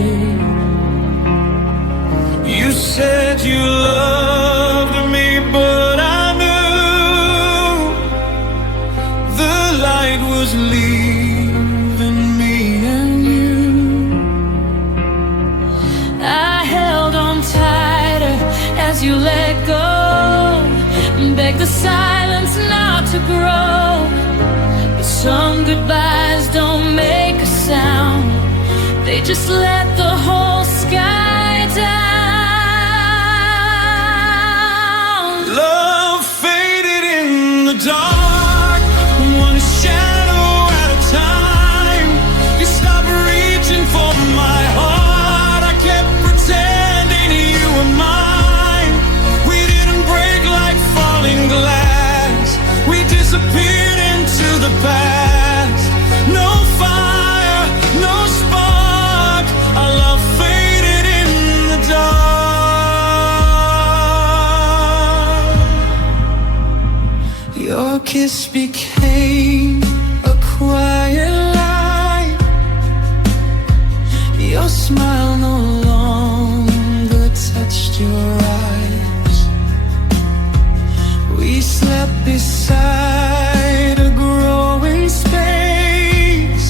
You said you loved me, but I knew the light was leaving me and you. I held on tighter as you let go, beg the silence not to grow. But some goodbyes don't make a sound, they just let the whole sky down. Love faded in the dark, one shadow at a time. You stopped reaching for my heart, I kept pretending you were mine. We didn't break like falling glass, we disappeared into the past. No fire, no spark, our love faded in the dark. Your kiss became a quiet light, your smile no longer touched your eyes. We slept beside a growing space,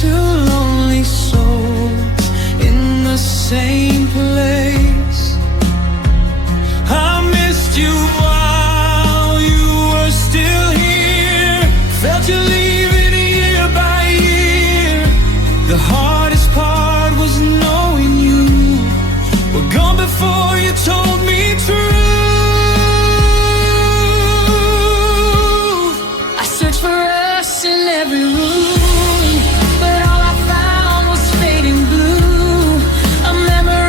two lonely souls in the same place. I missed you while you were still here, felt you leaving year by year. The hardest part was knowing you were gone before you told me truth. I searched for us in every room, but all I found was fading blue. A memory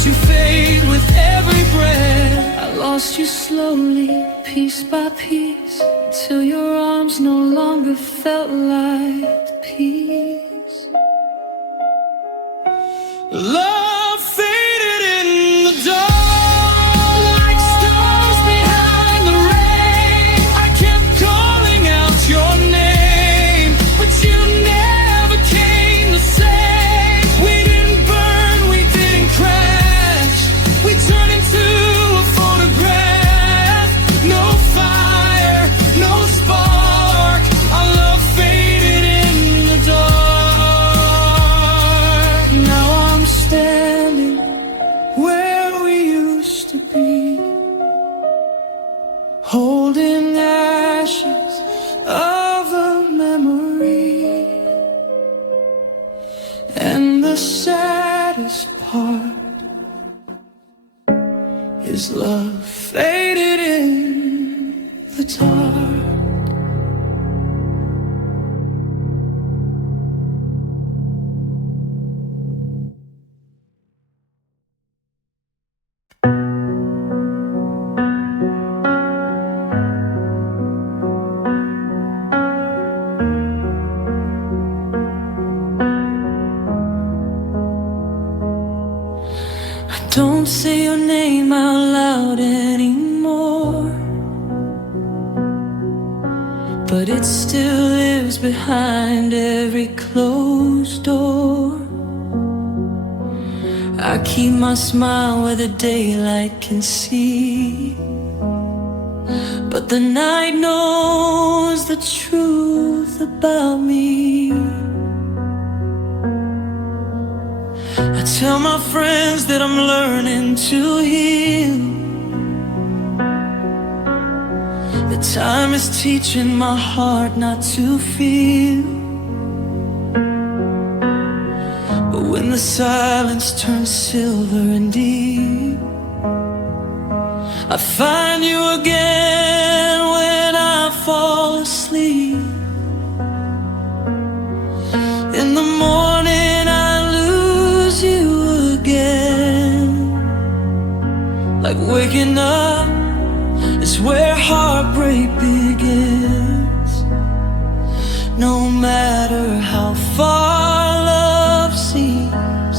watch you fade with every breath. I lost you slowly, piece by piece, till your arms no longer felt like peace. Love faded in the dark. Holding ashes of a memory, and the saddest part is love faded in the dark. Don't say your name out loud anymore, but it still lives behind every closed door. I keep my smile where the daylight can see, but the night knows the truth about me. I tell my friends that I'm learning to heal, that time is teaching my heart not to feel. But when the silence turns silver and deep, I find you again when I fall asleep. In the morning I lose you again. Like waking up is where heartbreak begins. No matter how far love seems,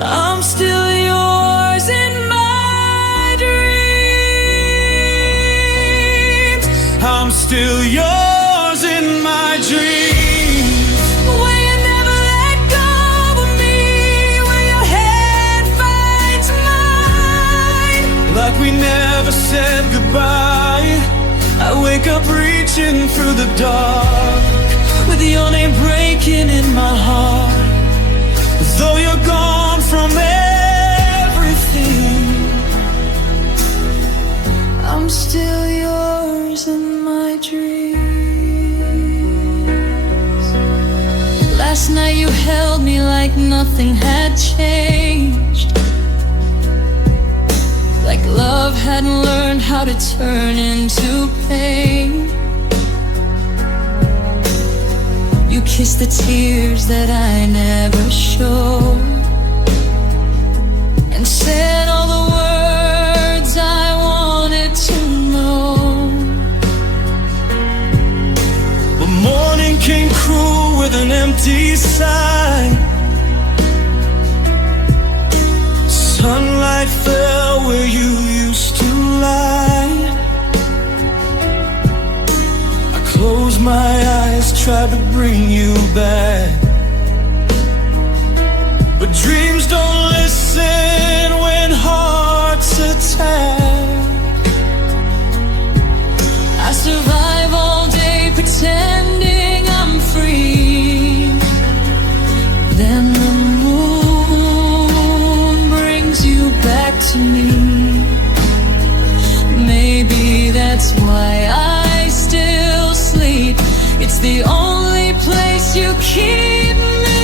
I'm still yours in my dreams. I'm still yours in my dreams. When you never let go of me, when your head finds mine, Like we never said goodbye. I wake up reaching through the dark, with your name breaking in my heart. Though you're gone from everything, I'm still yours in my dreams. Last night you held me like nothing had changed, like love hadn't learned how to turn into pain. You kissed the tears that I never showed, and said all the words I wanted to know. but morning came cruel with an empty sigh. Sunlight fell where you used to lie. I closed my eyes, tried to bring you back, but dreams don't listen when hearts attack. I survive all day pretending I'm free, then the moon brings you back to me. Maybe that's why I still sleep. It's the only place you keep me.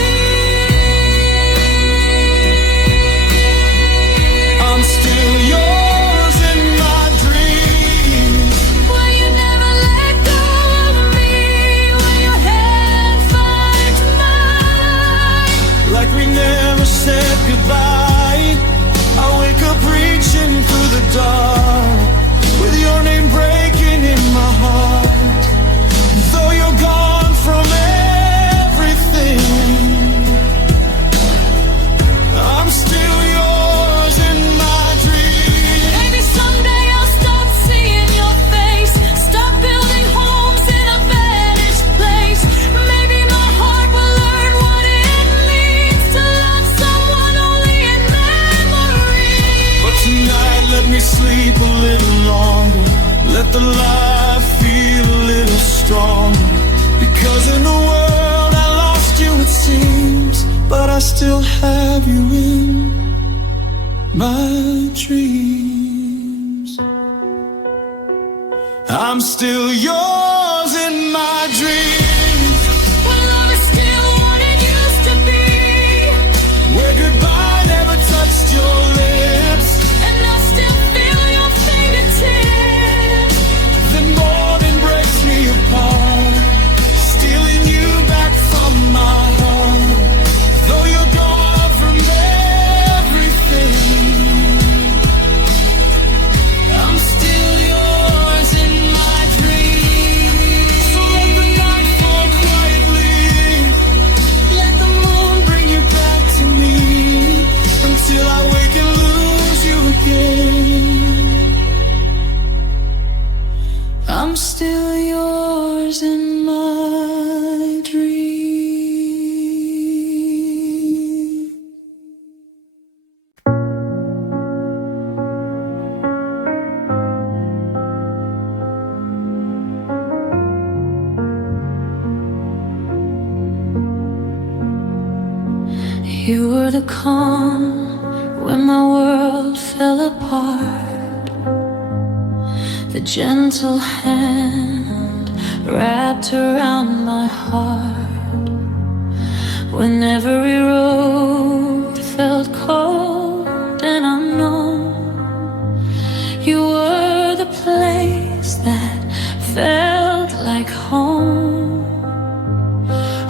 the life feel a little stronger. Because in the world I lost you it seems, but I still have you in my dreams. I'm still yours in my dreams. When love is still what it used to be, Where goodbye never touched your lips, and I still feel your fingertips. then more than breaks me apart, stealing you back from my heart. Though you're gone from everything, I'm still yours in my dreams. so let the night fall quietly. Let the moon Bring you back to me until I wake and lose you again. I'm still yours in my dreams. You were the calm when my world fell apart, the gentle hand wrapped around my heart. When every road felt cold and unknown, you were the place that felt like home.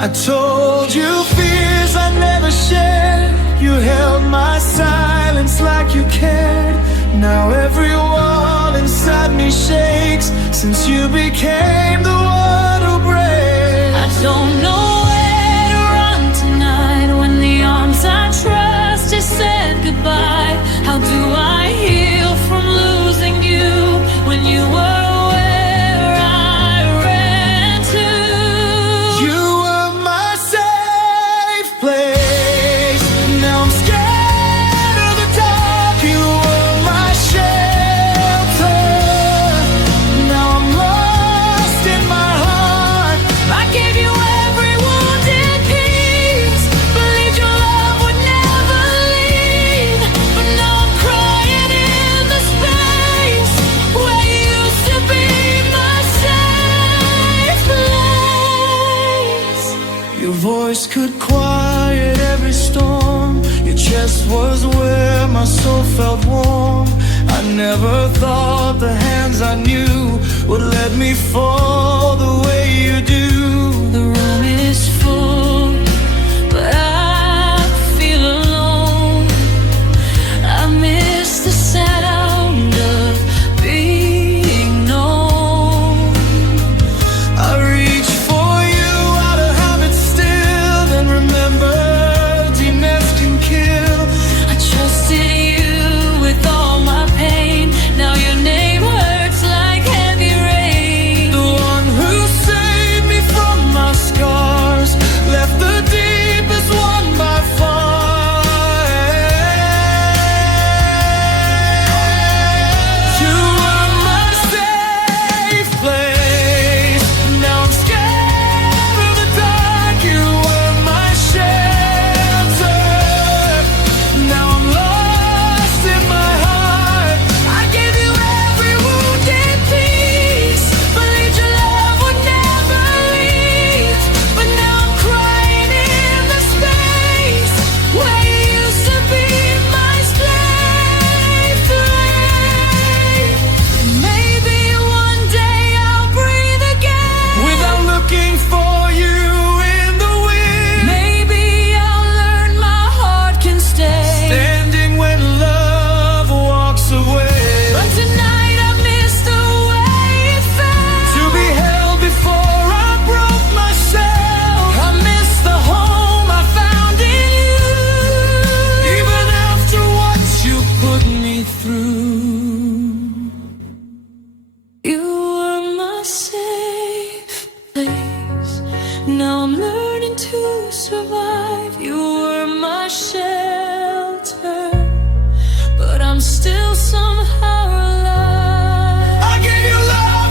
I told you fears I never shared. You held my silence like you cared. Now every wall inside me shakes since you became the one who breaks. I don't know where to run tonight when the arms I trusted said goodbye. How do I heal from losing you when you were where I ran to? You were my safe place. Now I'm scared of the dark. You were my shelter. Now I'm lost in my heart. I gave you every wounded piece, believed your love would never leave. But now I'm crying in the space where you used to be my safe place. Your voice could quiet every storm. Your chest was where my soul felt warm. I never thought the hands I knew would let me fall the way you do. The room is full, but I feel alone. I miss the sound of being known. I reach for you out of habit still, then remember emptiness can kill. I trusted you with all my pain. Now your name hurts like heavy rain. The one who saved me from my scars, left the deepest one by far. You were my safe place. Now I'm scared of the dark. You were my shelter. Now I'm lost in my heart. I gave you every wounded piece, believed your love would never leave. But now I'm crying in the space where you used to be my safe place. Maybe one day I'll breathe again Without looking for you in the wind, Maybe I'll learn my heart can stay. standing when love walks away. But tonight I miss the way it felt. To be held before I broke myself. I miss the home I found in you. Even after what you put me through. You were my safe place. Now I'm learning to survive. You were my shelter, but I'm still somehow alive. I gave you love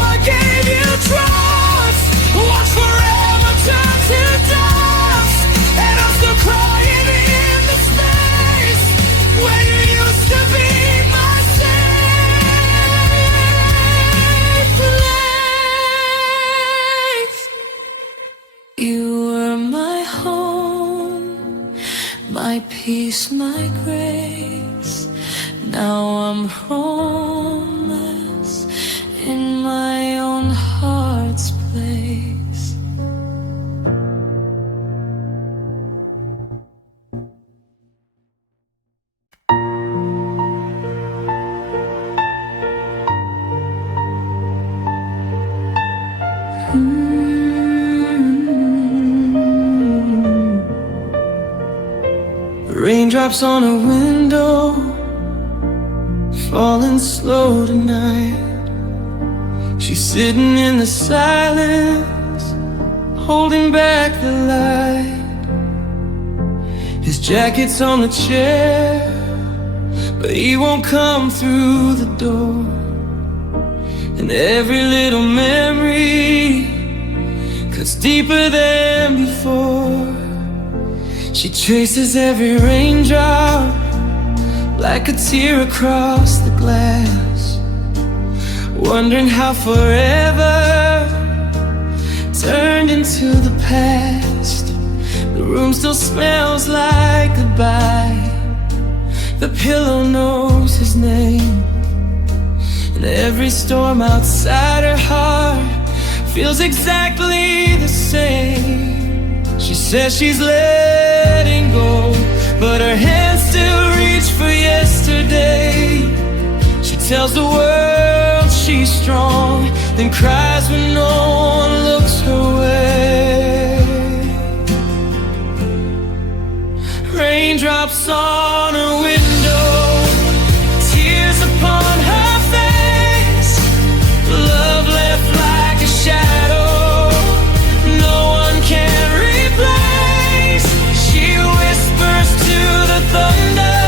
peace, my grace. Now I'm homeless in my own heart's place. Raindrops on a window, falling slow tonight. She's sitting in the silence, holding back the light. His jacket's on the chair, but he won't come through the door. And every little memory cuts deeper than before. She traces every raindrop like a tear across the glass, wondering how forever turned into the past. The room still smells like goodbye. The pillow knows his name, and every storm outside her heart feels exactly the same. She says she's letting go, but her hands still reach for yesterday. She tells the world she's strong, then cries when no one looks her way. Raindrops on her window, tears upon her face, love left like a shadow no one can replace. She whispers to the thunder,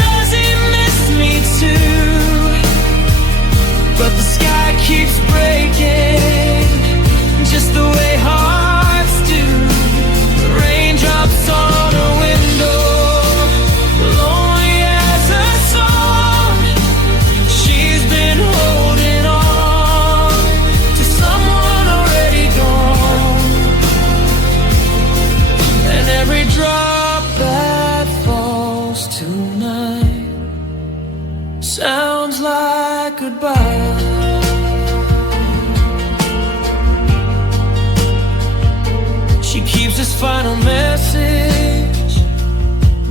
does he miss me too? But the sky keeps breaking, just the way hearts do. Raindrops on her window, lonely as a song. She's been holding on to someone already gone. And every drop that falls tonight sounds like goodbye. She keeps this final message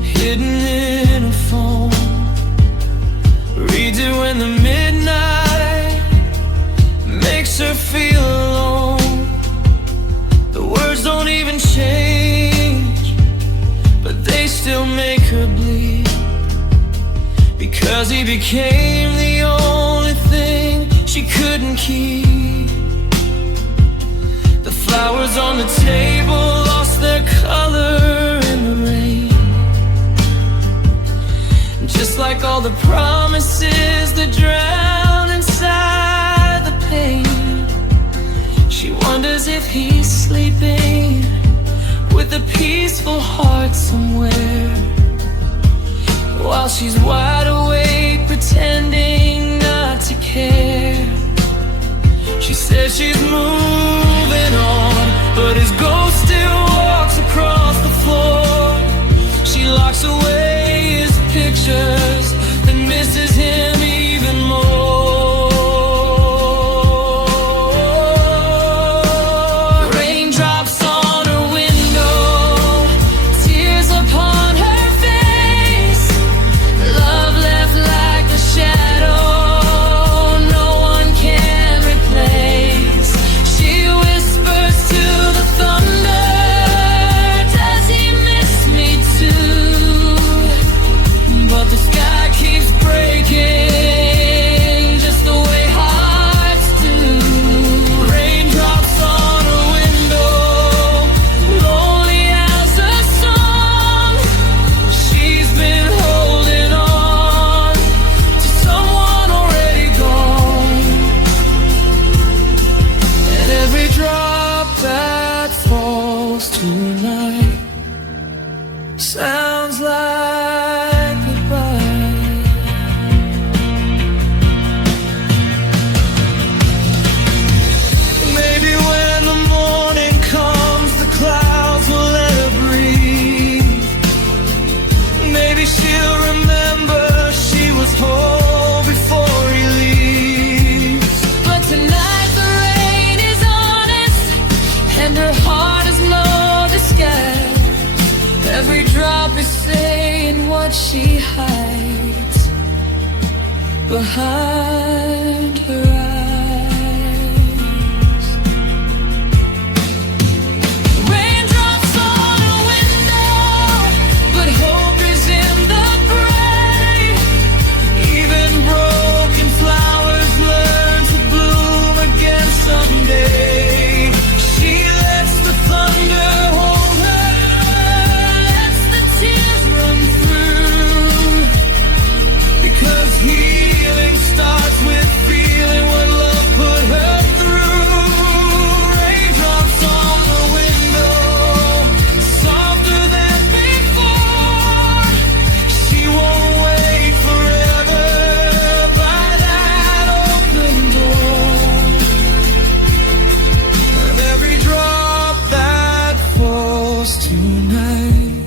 hidden in her phone, reads it when the midnight makes her feel alone. The words don't even change, but they still make her bleed, because he became the only thing she couldn't keep. The flowers on the table lost their color in the rain, just like all the promises that drown inside the pain. She wonders if he's sleeping with a peaceful heart somewhere, while she's wide awake pretending not to care. She says she's moving on, but his ghost still walks across the floor. She locks away his pictures, then misses him even more. Raindrops on her window, tears upon her face, love left like a shadow no one can replace. She what she hides behind her eyes. Raindrops on a window, but hope is in the gray. Even broken flowers learn to bloom again someday. She lets the thunder hold her, lets the tears run through, because healing starts with feeling what love put her through. Raindrops on the window, softer than before. She won't wait forever by that open door. And every drop that falls tonight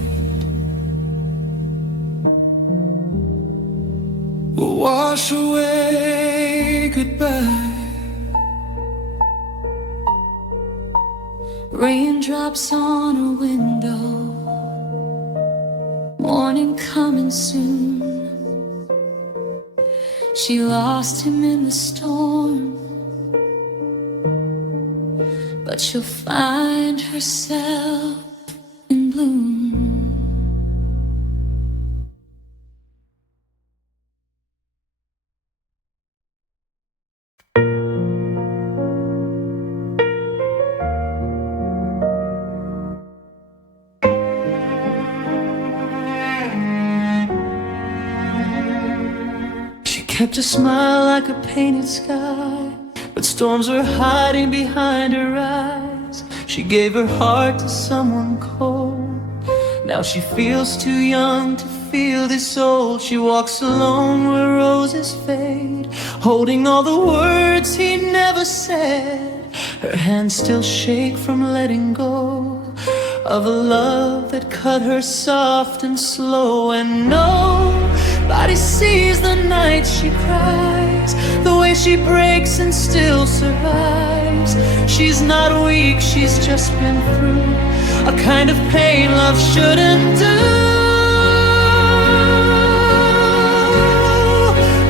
will wash away goodbye. Raindrops on a window, morning coming soon. She lost him in the storm, but she'll find herself in bloom. She kept a smile like a painted sky, but storms were hiding behind her eyes. She gave her heart to someone cold. Now she feels too young to feel this old. She walks alone where roses fade, holding all the words he never said. Her hands still shake from letting go of a love that cut her soft and slow. And nobody sees the night she cries, the way she breaks and still survives. She's not weak, she's just been through a kind of pain love shouldn't do.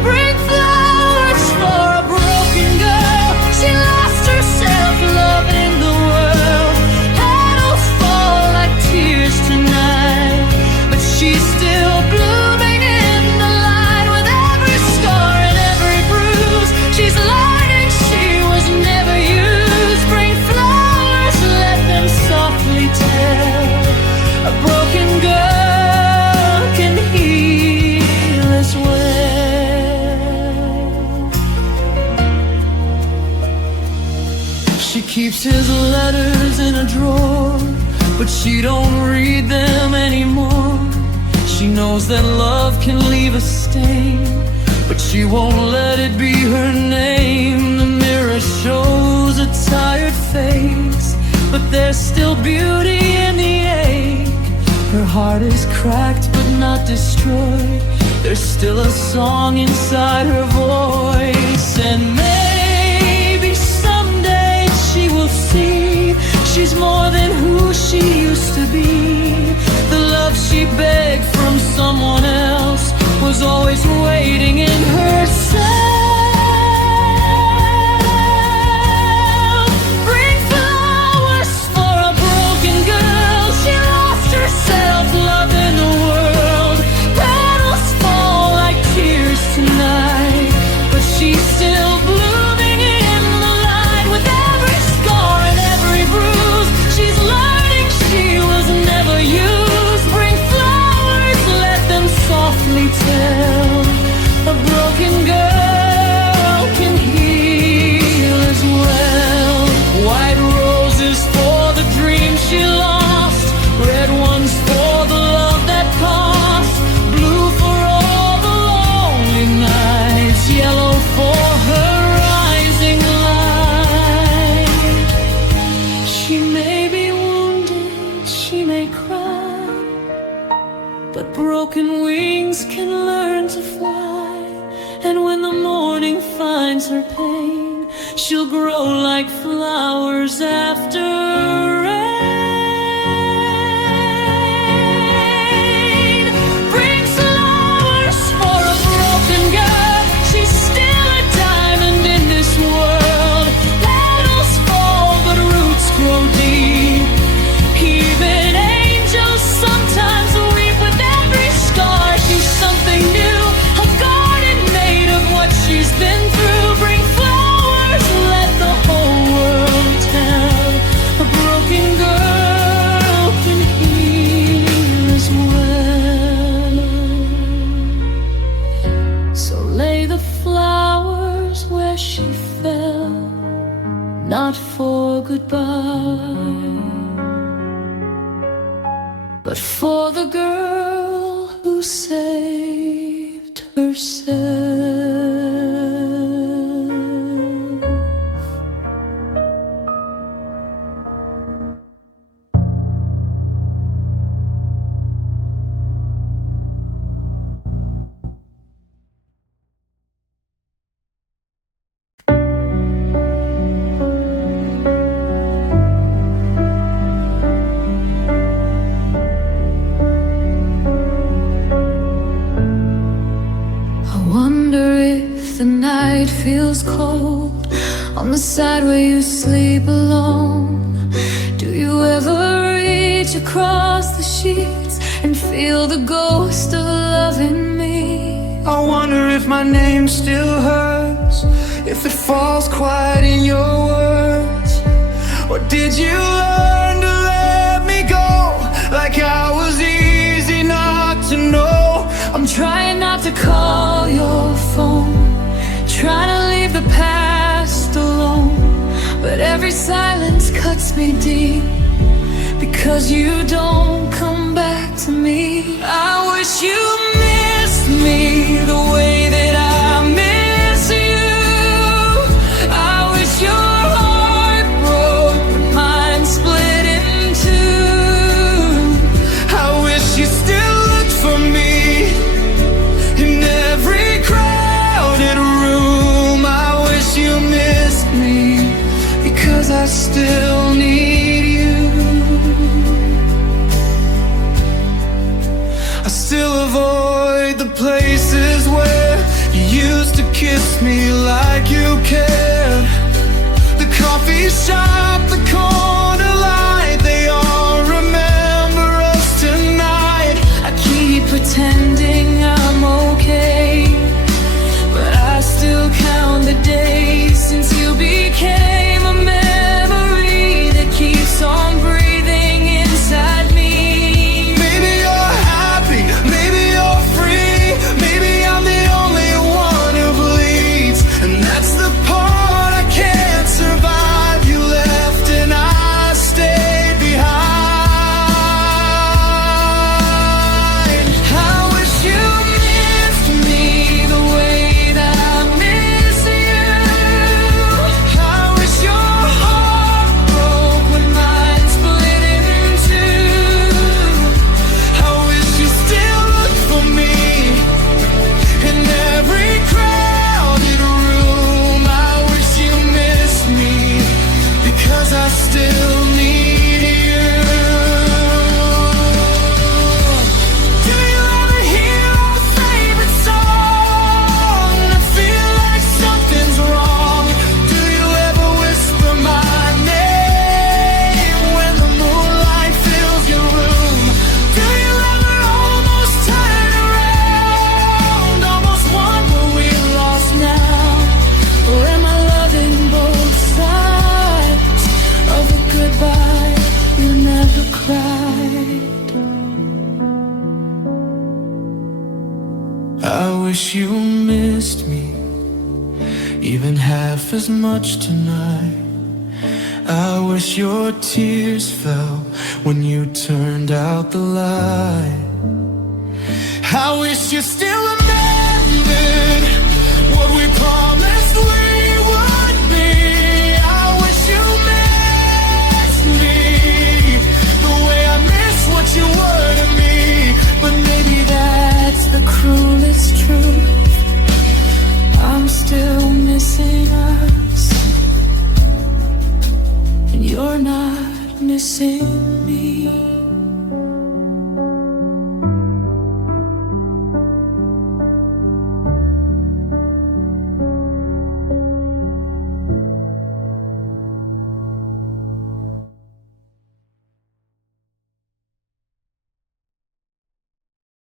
Bring flowers for a broken girl. She lost herself loving the world. Petals fall like tears tonight, but she's still blooming in the light. With every scar and every bruise, she's learning she was never used. Bring flowers, let them softly tell. A broken girl can heal as well. She keeps his letters in a drawer, but she don't read them anymore. She knows that love can leave a stain, but she won't let it be her name. The mirror shows a tired face, but there's still beauty in the ache. Her heart is cracked but not destroyed. There's still a song inside her voice. And maybe someday she will see she's more than who she used to be. The love she begged from someone else was always waiting in herself. Bring flowers for a broken girl. She lost herself loving the world. Petals fall like tears tonight, but she's still blooming in the light. With every scar and every bruise, she's learning she was never used. Bring flowers, let them softly tell. A broken girl can heal as well. White roses for the dream she lost, red ones for the love that cost, blue for all the lonely nights, yellow for her rising light. She may be wounded, she may cry, but broken wings can learn to fly. And when the morning finds her pain, she'll grow like flowers after rain. Bring some not for goodbye, but for the girl who saved herself. The night feels cold on the side where you sleep alone. Do you ever reach across the sheets and feel the ghost of love in me? I wonder if my name still hurts, if it falls quiet in your words. Or did you learn to let me go, like I was easy not to know? I'm trying not to call your phone, trying to leave the past alone, but every silence cuts me deep, because you don't come back to me. I wish you missed me the way that I miss you. I wish your heart broke when mine split in two. I wish you still looked for me in every crowded room. I wish you missed me, because I still need you. I still avoid the places where you used to kiss me like you cared. The coffee shop, the corner light, they all remember us tonight. I keep pretending I'm okay, but I still count the days since you became a memory that keeps on breathing inside me. Maybe you're happy, maybe you're free, maybe I'm the only one who bleeds, and that's the part I can't survive. You left and I stayed behind. I wish you missed me the way that I miss you. I wish your heart broke when mine split in two. I wish you still looked for me in every crowded room. I wish you missed me, because I still need you. Do you ever hear our favorite song and feel like something's wrong? Do you ever whisper my name when the moonlight fills your room? Do you ever almost turn around, almost wonder we're lost now? Or am I loving both sides of a goodbye you never cried? I wish you missed me even half as much tonight. I wish your tears fell when you turned out the light. I wish you still remembered what we promised we would be. I wish you missed me the way I miss what you were to me. But maybe That's the cruelest truth. I'm still missing us, and you're not missing